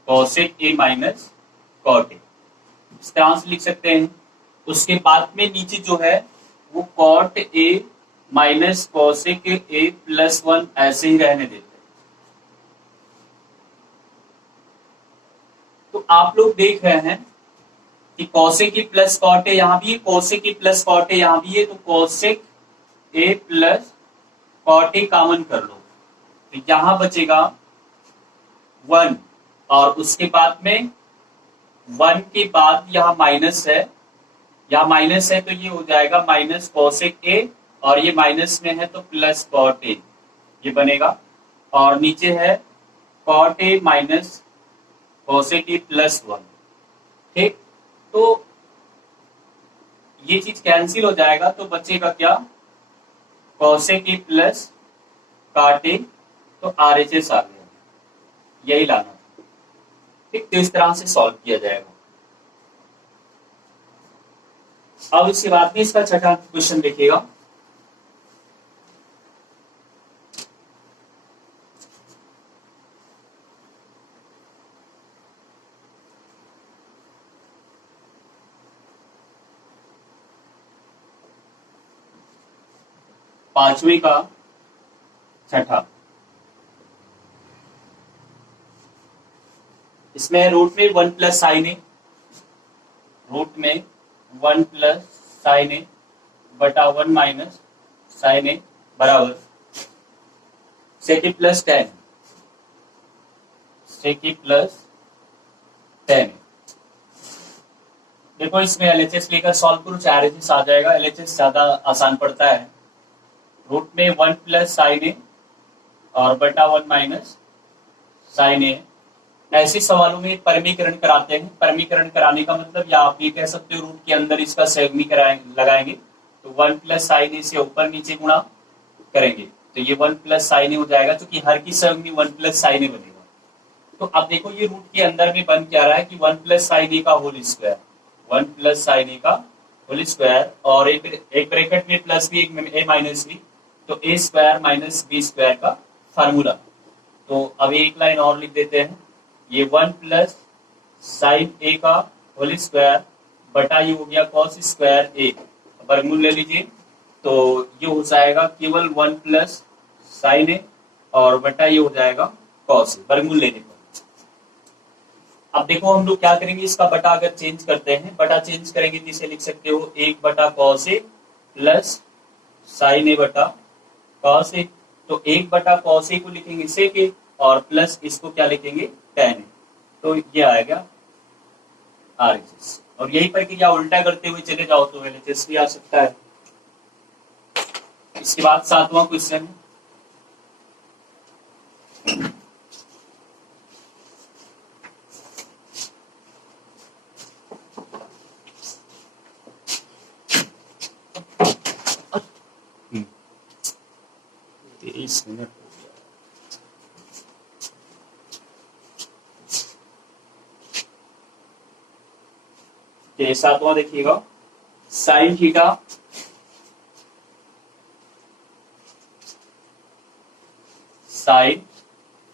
cosec A minus cot A, इस तरह से लिख सकते हैं। उसके बाद में नीचे जो है वो कॉट ए माइनस कॉसेक ए प्लस 1 ऐसे ही रहने देते हैं। तो आप लोग देख रहे हैं कि cosec a plus cot a यहाँ भी है, cosec a plus cot a यहाँ भी है, तो cosec a plus cot a common कर लो, तो यहां बचेगा 1 और उसके बाद में 1 के बाद यहाँ माइनस है, यहाँ माइनस है तो ये हो जाएगा माइनस कोसेक ए और ये माइनस में है तो प्लस कॉट ए, ये बनेगा। और नीचे है cot A minus cosec a plus 1। ठीक, तो ये चीज कैंसिल हो जाएगा तो बचेगा क्या, cosec a plus cot a, तो RHS आ गया, यही लाना था। ठीक, तो इस तरह से सॉल्व किया जाएगा। अब इसके बाद में इसका छठा क्वेश्चन देखिएगा। पांचवें का छठा, इसमें रूट में 1 प्लस साइन ए, रूट में 1 प्लस साइन ए बटा 1 माइनस साइन ए बराबर सेक प्लस 10, सेक प्लस 10। देखो इसमें LHS लेकर सॉल्व करो, चाहे RHS आ जाएगा, LHS ज्यादा आसान पड़ता है। रूट में 1 प्लस साइन ए और बटा 1 माइनस साइन ए। ऐसे सवालों में परमीकरण कराते हैं, परमीकरण कराने का मतलब या आप ये कह सकते हो रूट के अंदर इसका संयुग्मी लगाएंगे, तो 1 प्लस साइन ए से ऊपर नीचे गुणा करेंगे तो ये 1 प्लस साइन ए हो जाएगा, क्योंकि हर की संयुग्मी 1 प्लस साइन ए बनेगा। तो अब देखो ये रूट के अंदर में बन क्या रहा है कि 1 प्लस साइन ए का whole square, 1 plus sine A का होल स्क्वायर, और एक ब्रैकेट में प्लस भी एक ए माइनस बी, तो ए स्क्वायर माइनस बी स्क्वायर का फार्मूला। तो अब एक लाइन और लिख देते हैं, ये 1 प्लस साइन ए का होल स्क्वायर बटा ये हो गया कॉस स्क्वायर ए, वर्गमूल ले लीजिए, तो ये हो जाएगा केवल 1 प्लस साइन ए और बटा ये हो जाएगा कॉस, वर्गमूल लेने पर। अब देखो हम लोग क्या करेंगे, इसका बटा अगर चेंज करते हैं, बटा चेंज करेंगे तो इसे लिख सकते हो 1 बटा कॉस ए प्लस साइन ए बटा कॉस ए, तो 1 बटा कॉस ए को लिखेंगे सेक ए और प्लस इसको क्या लिखेंगे tan ए, तो ये आएगा RHS। और यही पर क्या उल्टा करते हुए चले जाओ तो LHS भी आ सकता है। इसके बाद सातवां क्वेश्चन, इस मिनट सातवां देखिएगा, sign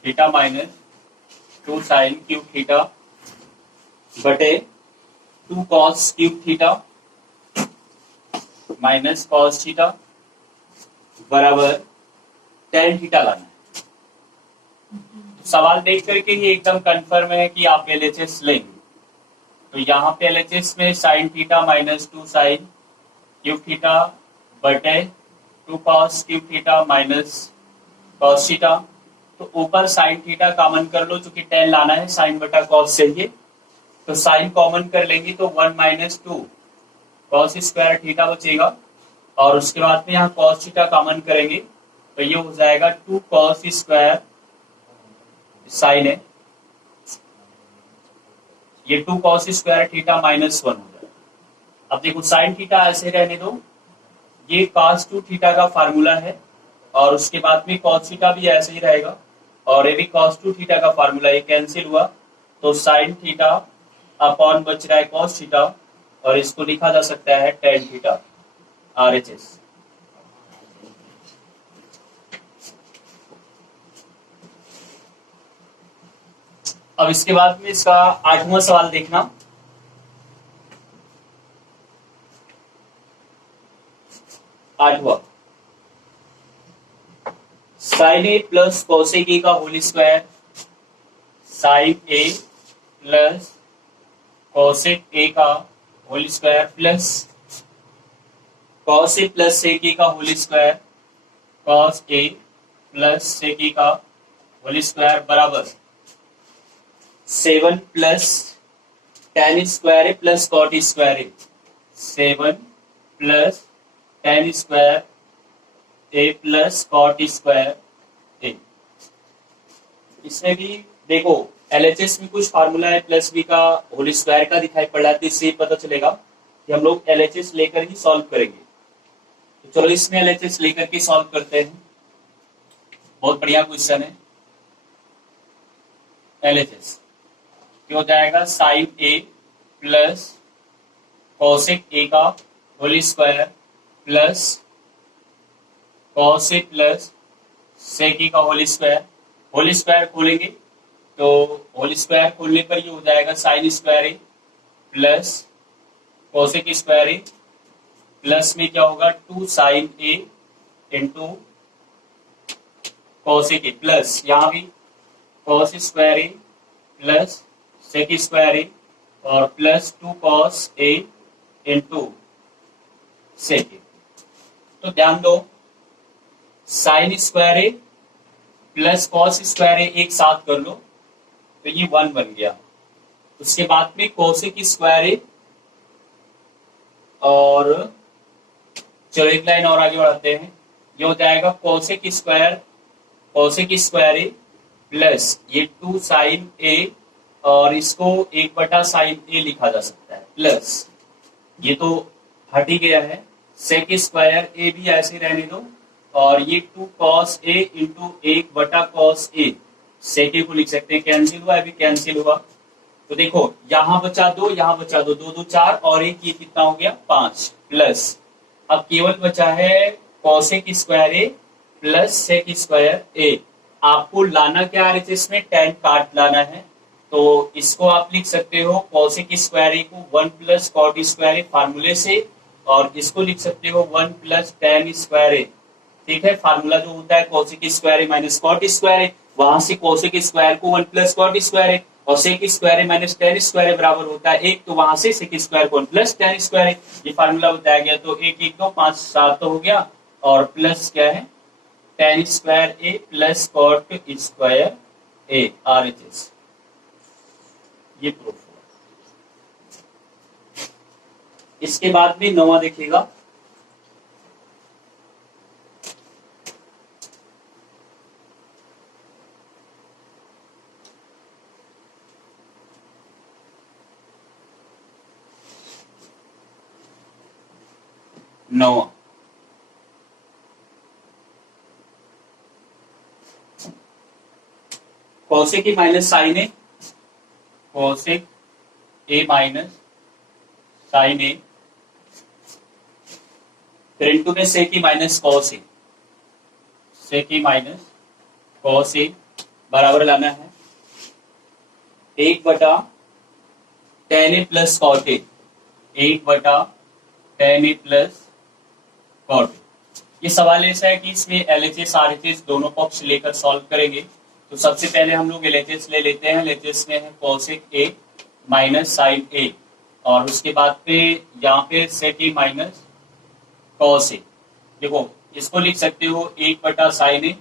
theta minus 2 sine cube theta बटे 2 cos cube theta minus cos theta बराबर tan थीटा लाना है। सवाल देख करके ही एकदम कंफर्म है कि आप LHS लेंगे, तो यहाँ पे LHS में sine theta minus 2 sine cube theta बटे 2 cos cube theta minus cos theta, तो ऊपर साइन थीटा कॉमन कर लो, चूंकि tan लाना है, साइन बटा कॉस चाहिए, तो साइन कॉमन कर लेंगे तो 1 माइनस 2 कॉस स्क्वायर थीटा बचेगा, और उसके बाद में यहाँ कॉस थीटा कॉमन करेंगे तो ये हो जाएगा 2 कॉस स्क्वायर साइन है, ये 2 कॉस स्क्वायर थीटा माइनस 1 हो जाएगा। अब देखो साइन थीटा ऐसे रहने दो, ये cos 2 थीटा का फार्मूला है, और उसके बाद में cos थीटा भी ऐसे ही रहेगा, और ये भी cos 2 थीटा का फार्मूला, ये कैंसिल हुआ, तो साइन थीटा अपॉन बच रहा है cos थीटा, और इसको लिखा जा सकता है tan थीटा RHS। अब इसके बाद में इसका आठवां सवाल देखना, आठवां, sine A plus cosec A का whole square, sine A plus cosec A का होल स्क्वायर प्लस कॉस ए प्लस सेक ए का होल स्क्वायर, कॉस ए प्लस सेक ए का होल स्क्वायर बराबर 7 plus tan square A plus cot square A, 7 plus tan square A plus cot square A. इसमें भी देखो LHS में कुछ formula है plus B का होल स्क्वायर का दिखाई पड़ रहा है, तो इससे पता चलेगा कि हम लोग एलएचएस लेकर ही सॉल्व करेंगे। तो चलो इसमें एलएचएस लेकर के सॉल्व करते हैं। बहुत बढ़िया क्वेश्चन है। एलएचएस क्या हो जाएगा, sine A plus cosec a का होल स्क्वायर प्लस कॉस ए प्लस सेक ए का होल स्क्वायर। होल स्क्वायर खोलेंगे तो होल स्क्वायर खोलने पर ये हो जाएगा साइन स्क्वायर ए प्लस कॉसेक स्क्वायर ए, प्लस में क्या होगा 2 साइन ए इंटू कॉसेक ए, प्लस यहाँ भी कॉस स्क्वायर ए प्लस सेक स्क्वायर ए और plus 2 cos A into sec a. तो ध्यान दो, sine square A plus cos square a एक साथ कर लो तो ये 1 बन गया। उसके बाद में कोसेक स्क्वायर ए, और चलो एक लाइन और आगे बढ़ाते हैं। ये हो जाएगा कोसेक स्क्वायर ए प्लस ये 2 साइन ए, और इसको 1/साइन ए लिखा जा सकता है, प्लस ये तो हट ही गया है, सेक स्क्वायर ए भी ऐसे रहने दो, और ये 2 कॉस ए इंटू 1/कॉस ए, सेक ए को लिख सकते हैं। कैंसिल हुआ, अभी कैंसिल हुआ तो देखो यहां बचा 2, यहां बचा 2, 2 2 4 और एक ये कितना हो गया 5, प्लस अब केवल बचा है कॉसेक स्क्वायर ए प्लस सेक स्क्वायर ए। आपको लाना क्या है, इसमें tan काट लाना है, तो इसको आप लिख सकते हो कॉसेक स्क्वायर ए को 1 प्लस कॉट स्क्वायर ए फार्मूले से, और इसको लिख सकते हो 1 प्लस tan स्क्वायर ए। ठीक है, फार्मूला जो होता है cosec square A minus cot square ए, वहां से कोसेक स्क्वायर को 1 प्लस कॉट स्क्वायर ए और सेक square A minus tan square ए बराबर होता है 1, तो वहां से सेक स्क्वायर को 1 प्लस tan स्क्वायर ए, ये फार्मूला बताया गया। तो 1 1 2 5 7 तो हो गया, और प्लस क्या है tan square A plus cot square A, RHS, ये प्रूफ हुआ। इसके बाद भी 9वां देखिएगा। नौवां, cosec A minus sine A, cosec A minus sine A, फिर इंटू में sec A minus cos A, sec A minus cos A बराबर लाना है 1/tan A plus cot A, 1/tan A plus cot. ये सवाल ऐसा है कि इसमें एलएचएस आरएचएस दोनों पक्ष लेकर सॉल्व करेंगे। तो सबसे पहले हम लोग एलएचएस ले लेते हैं। एलएचएस में है cosec A minus sine A, और उसके बाद पे यहाँ पे सेक ए माइनस कॉस ए। देखो इसको लिख सकते हो 1/साइन ए,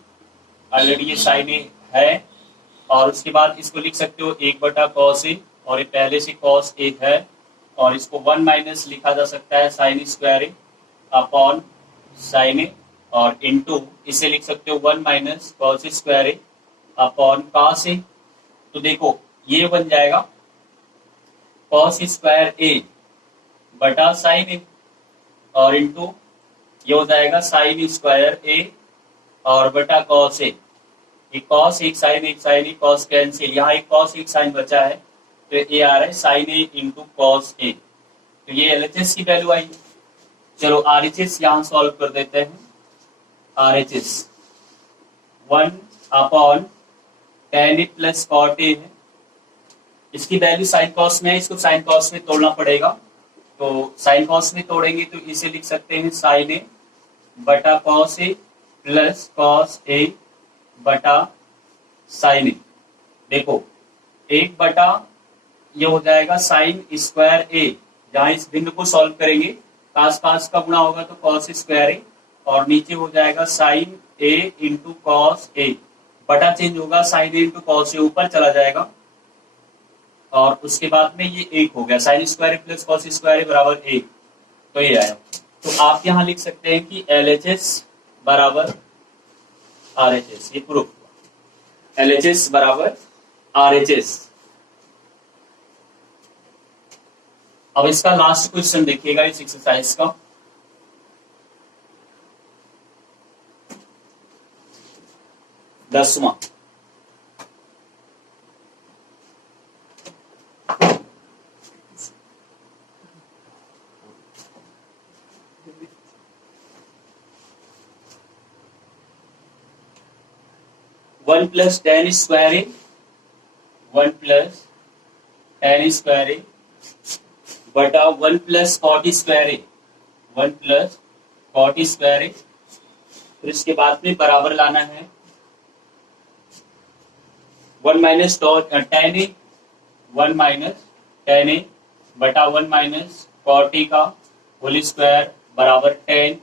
ऑलरेडी ये साइन ए है, और उसके बाद इसको लिख सकते हो 1/कॉस ए, और ये पहले से कॉस ए है, और इसको 1 माइनस लिखा जा सकता है sine square A upon sign A, और इनटू इसे लिख सकते हो 1 minus cos square A upon cos A. तो देखो ये बन जाएगा कॉस स्क्वायर ए बटा साइन ए, और इनटू ये हो जाएगा साइन स्क्वायर ए और बटा कॉस ए। एक कॉस एक साइन ए, कॉस कैंसिल, यहाँ एक कॉस एक साइन बचा है, तो ये आ रहा है साइन ए इंटू कॉस ए। तो ये एलएचएस की वैल्यू आई। चलो आरएचएस यहाँ सॉल्व कर देते हैं। RHS 1 upon tan a plus cot a है, इसकी वैल्यू साइन कॉस में है, इसको साइन कॉस में तोड़ना पड़ेगा। तो साइन कॉस में तोड़ेंगे तो इसे लिख सकते हैं साइन ए बटा कॉस ए प्लस कॉस ए बटा साइन ए। देखो 1 बटा ये हो जाएगा साइन स्क्वायर ए, जहां इस भिन्न को सॉल्व करेंगे, पास पास का गुणा होगा तो कॉस स्क्वायर ए, और नीचे हो जाएगा साइन ए इंटू कॉस ए, बटा चेंज होगा साइन ए इंटू कॉस ए ऊपर चला जाएगा, और उसके बाद में ये एक हो गया sign square plus cos square बराबर एक, तो ये आया। तो आप यहां लिख सकते हैं कि LHS बराबर RHS, ये प्रूफ हुआ, LHS बराबर RHS। अब इसका लास्ट क्वेश्चन देखिएगा इस एक्सरसाइज का। दसवां, वन प्लस टेन स्क्वायर ए, वन प्लस टेन स्क्वायर ए बटा one plus cot square A, one plus cot square A, फिर इसके बाद में बराबर लाना है वन माइनस टेन ए, वन माइनस टेन ए बटा वन माइनस कॉट ए का होल स्क्वायर बराबर टेन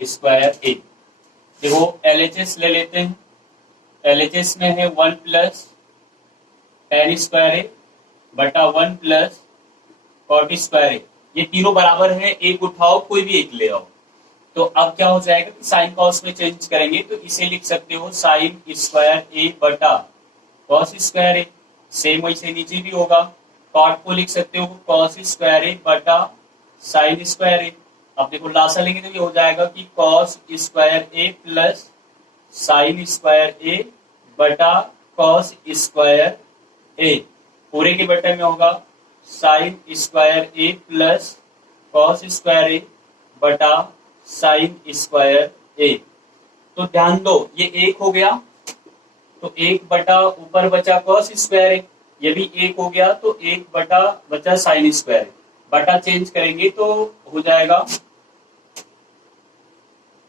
स्क्वायर ए। देखो LHS ले लेते हैं, LHS में है वन प्लस टेन स्क्वायर ए बटा वन प्लस कॉट स्क्वायर ए, ये तीनों बराबर है, एक उठाओ कोई भी एक ले आओ। तो अब क्या हो जाएगा कि साइन कॉस में चेंज करेंगे, तो इसे लिख सकते हो साइन स्क्वायर ए बटा कॉस स्क्वायर ए, सेम वैसे नीचे भी होगा, कॉट को लिख सकते हो कॉस स्क्वायर ए बटा साइन स्क्वायर ए। अब देखो लासा लेंगे तो ये हो जाएगा कि कॉस स्क्वायर ए प्लस साइन स्क्वायर ए बटा कॉस स्क्वायर ए, पूरे के बटे में होगा साइन स्क्वायर ए प्लस कॉस स्क्वायर ए बटा साइन स्क्वायर ए। तो ध्यान दो ये एक हो गया, तो एक बटा ऊपर बचा कॉस स्क्वायर ए, ये भी एक हो गया, तो एक बटा बचा साइन स्क्वायर ए, बटा चेंज करेंगे तो हो जाएगा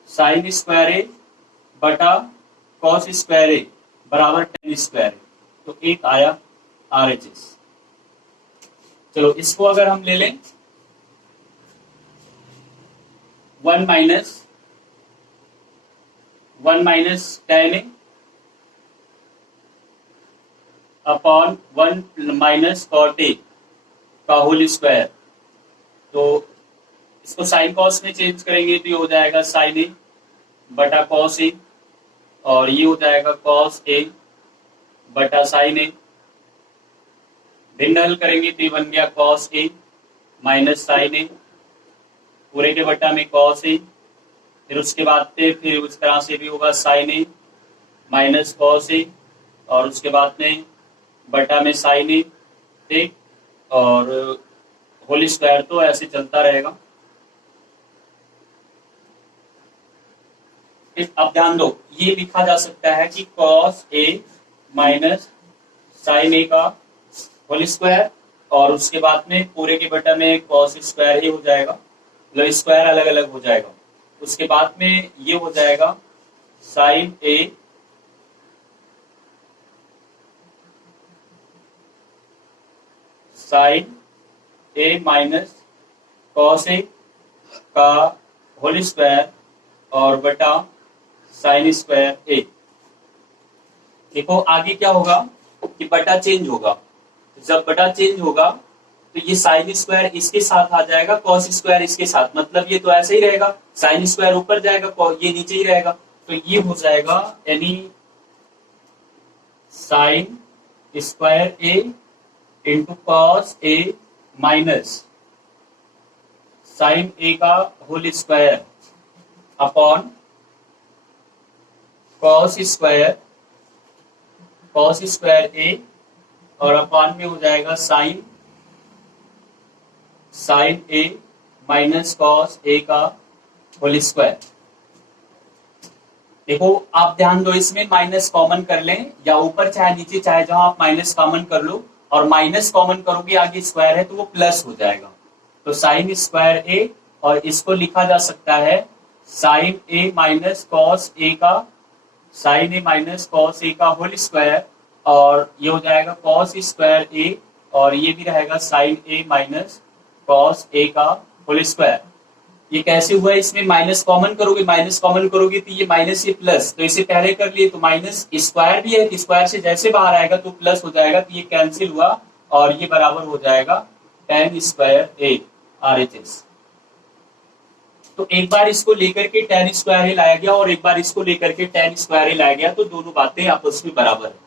साइन स्क्वायर ए बटा कॉस स्क्वायर ए बराबर टेन स्क्वायर ए, तो एक आया RHS। चलो इसको अगर हम ले लें one minus tan a upon one minus cot a का होल स्क्वायर, तो इसको साइन कॉस में चेंज करेंगे तो ये हो जाएगा साइन ए बटा कॉस ए, और ये हो जाएगा कॉस ए बटा साइन ए, भिन्न हल करेंगे तो ये बन गया कॉस ए माइनस साइन ए, पूरे के बटा में कॉस ए, फिर उसके बाद पे फिर उस तरह से भी होगा साइन ए माइनस कॉस ए, और उसके बाद में बटा में साइन ए, ठीक, और होल स्क्वायर तो ऐसे चलता रहेगा। अब ध्यान दो ये लिखा जा सकता है कि cos A minus sine A का होल स्क्वायर, और उसके बाद में पूरे के बटा में कॉस स्क्वायर ही हो जाएगा, मतलब स्क्वायर अलग अलग हो जाएगा, उसके बाद में ये हो जाएगा sine A minus cos A का होल स्क्वायर और बटा साइन स्क्वायर ए। देखो आगे क्या होगा कि बटा चेंज होगा, जब बटा चेंज होगा तो ये साइन स्क्वायर इसके साथ आ जाएगा, कॉस स्क्वायर इसके साथ, मतलब ये तो ऐसे ही रहेगा, साइन स्क्वायर ऊपर जाएगा, ये नीचे ही रहेगा, तो ये हो जाएगा यानी sine square A into cos A minus sine A का whole square upon cos square ए, और अपॉन में हो जाएगा sine A minus cos A का होल स्क्वायर। देखो आप ध्यान दो इसमें माइनस कॉमन कर लें, या ऊपर चाहे नीचे चाहे जहां आप माइनस कॉमन कर लो, और माइनस कॉमन करोगे आगे स्क्वायर है तो वो प्लस हो जाएगा, तो साइन स्क्वायर ए, और इसको लिखा जा सकता है sine A minus cos A का होल स्क्वायर, और ये हो जाएगा कॉस स्क्वायर ए, और ये भी रहेगा sine A minus cos a का होल स्क्वायर। ये कैसे हुआ है, इसमें माइनस कॉमन करोगे तो ये माइनस ये प्लस, तो इसे पहले कर लिए तो माइनस स्क्वायर भी है, स्क्वायर से जैसे बाहर आएगा तो प्लस हो जाएगा, तो ये कैंसिल हुआ और ये बराबर हो जाएगा tan स्क्वायर a RHS। तो एक बार इसको लेकर के tan स्क्वायर a लाया गया और एक बार इसको लेकर के tan स्क्वायर a लाया गया, तो दोनों बातें आपस में बराबर है।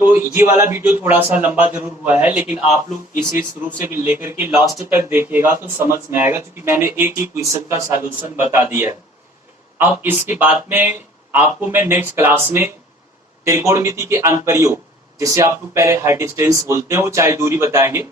तो ये वाला वीडियो थोड़ा सा लंबा जरूर हुआ है, लेकिन आप लोग इसे शुरू से लेकर के लास्ट तक देखिएगा तो समझ में आएगा, क्योंकि मैंने एक ही क्वेश्चन का सॉल्यूशन बता दिया है। अब इसके बाद में आपको मैं नेक्स्ट क्लास में त्रिकोणमिति के अनुप्रयोग, जिसे आप लोग पहले हाइट डिस्टेंस बोलते हो, चाहे दूरी बताएंगे,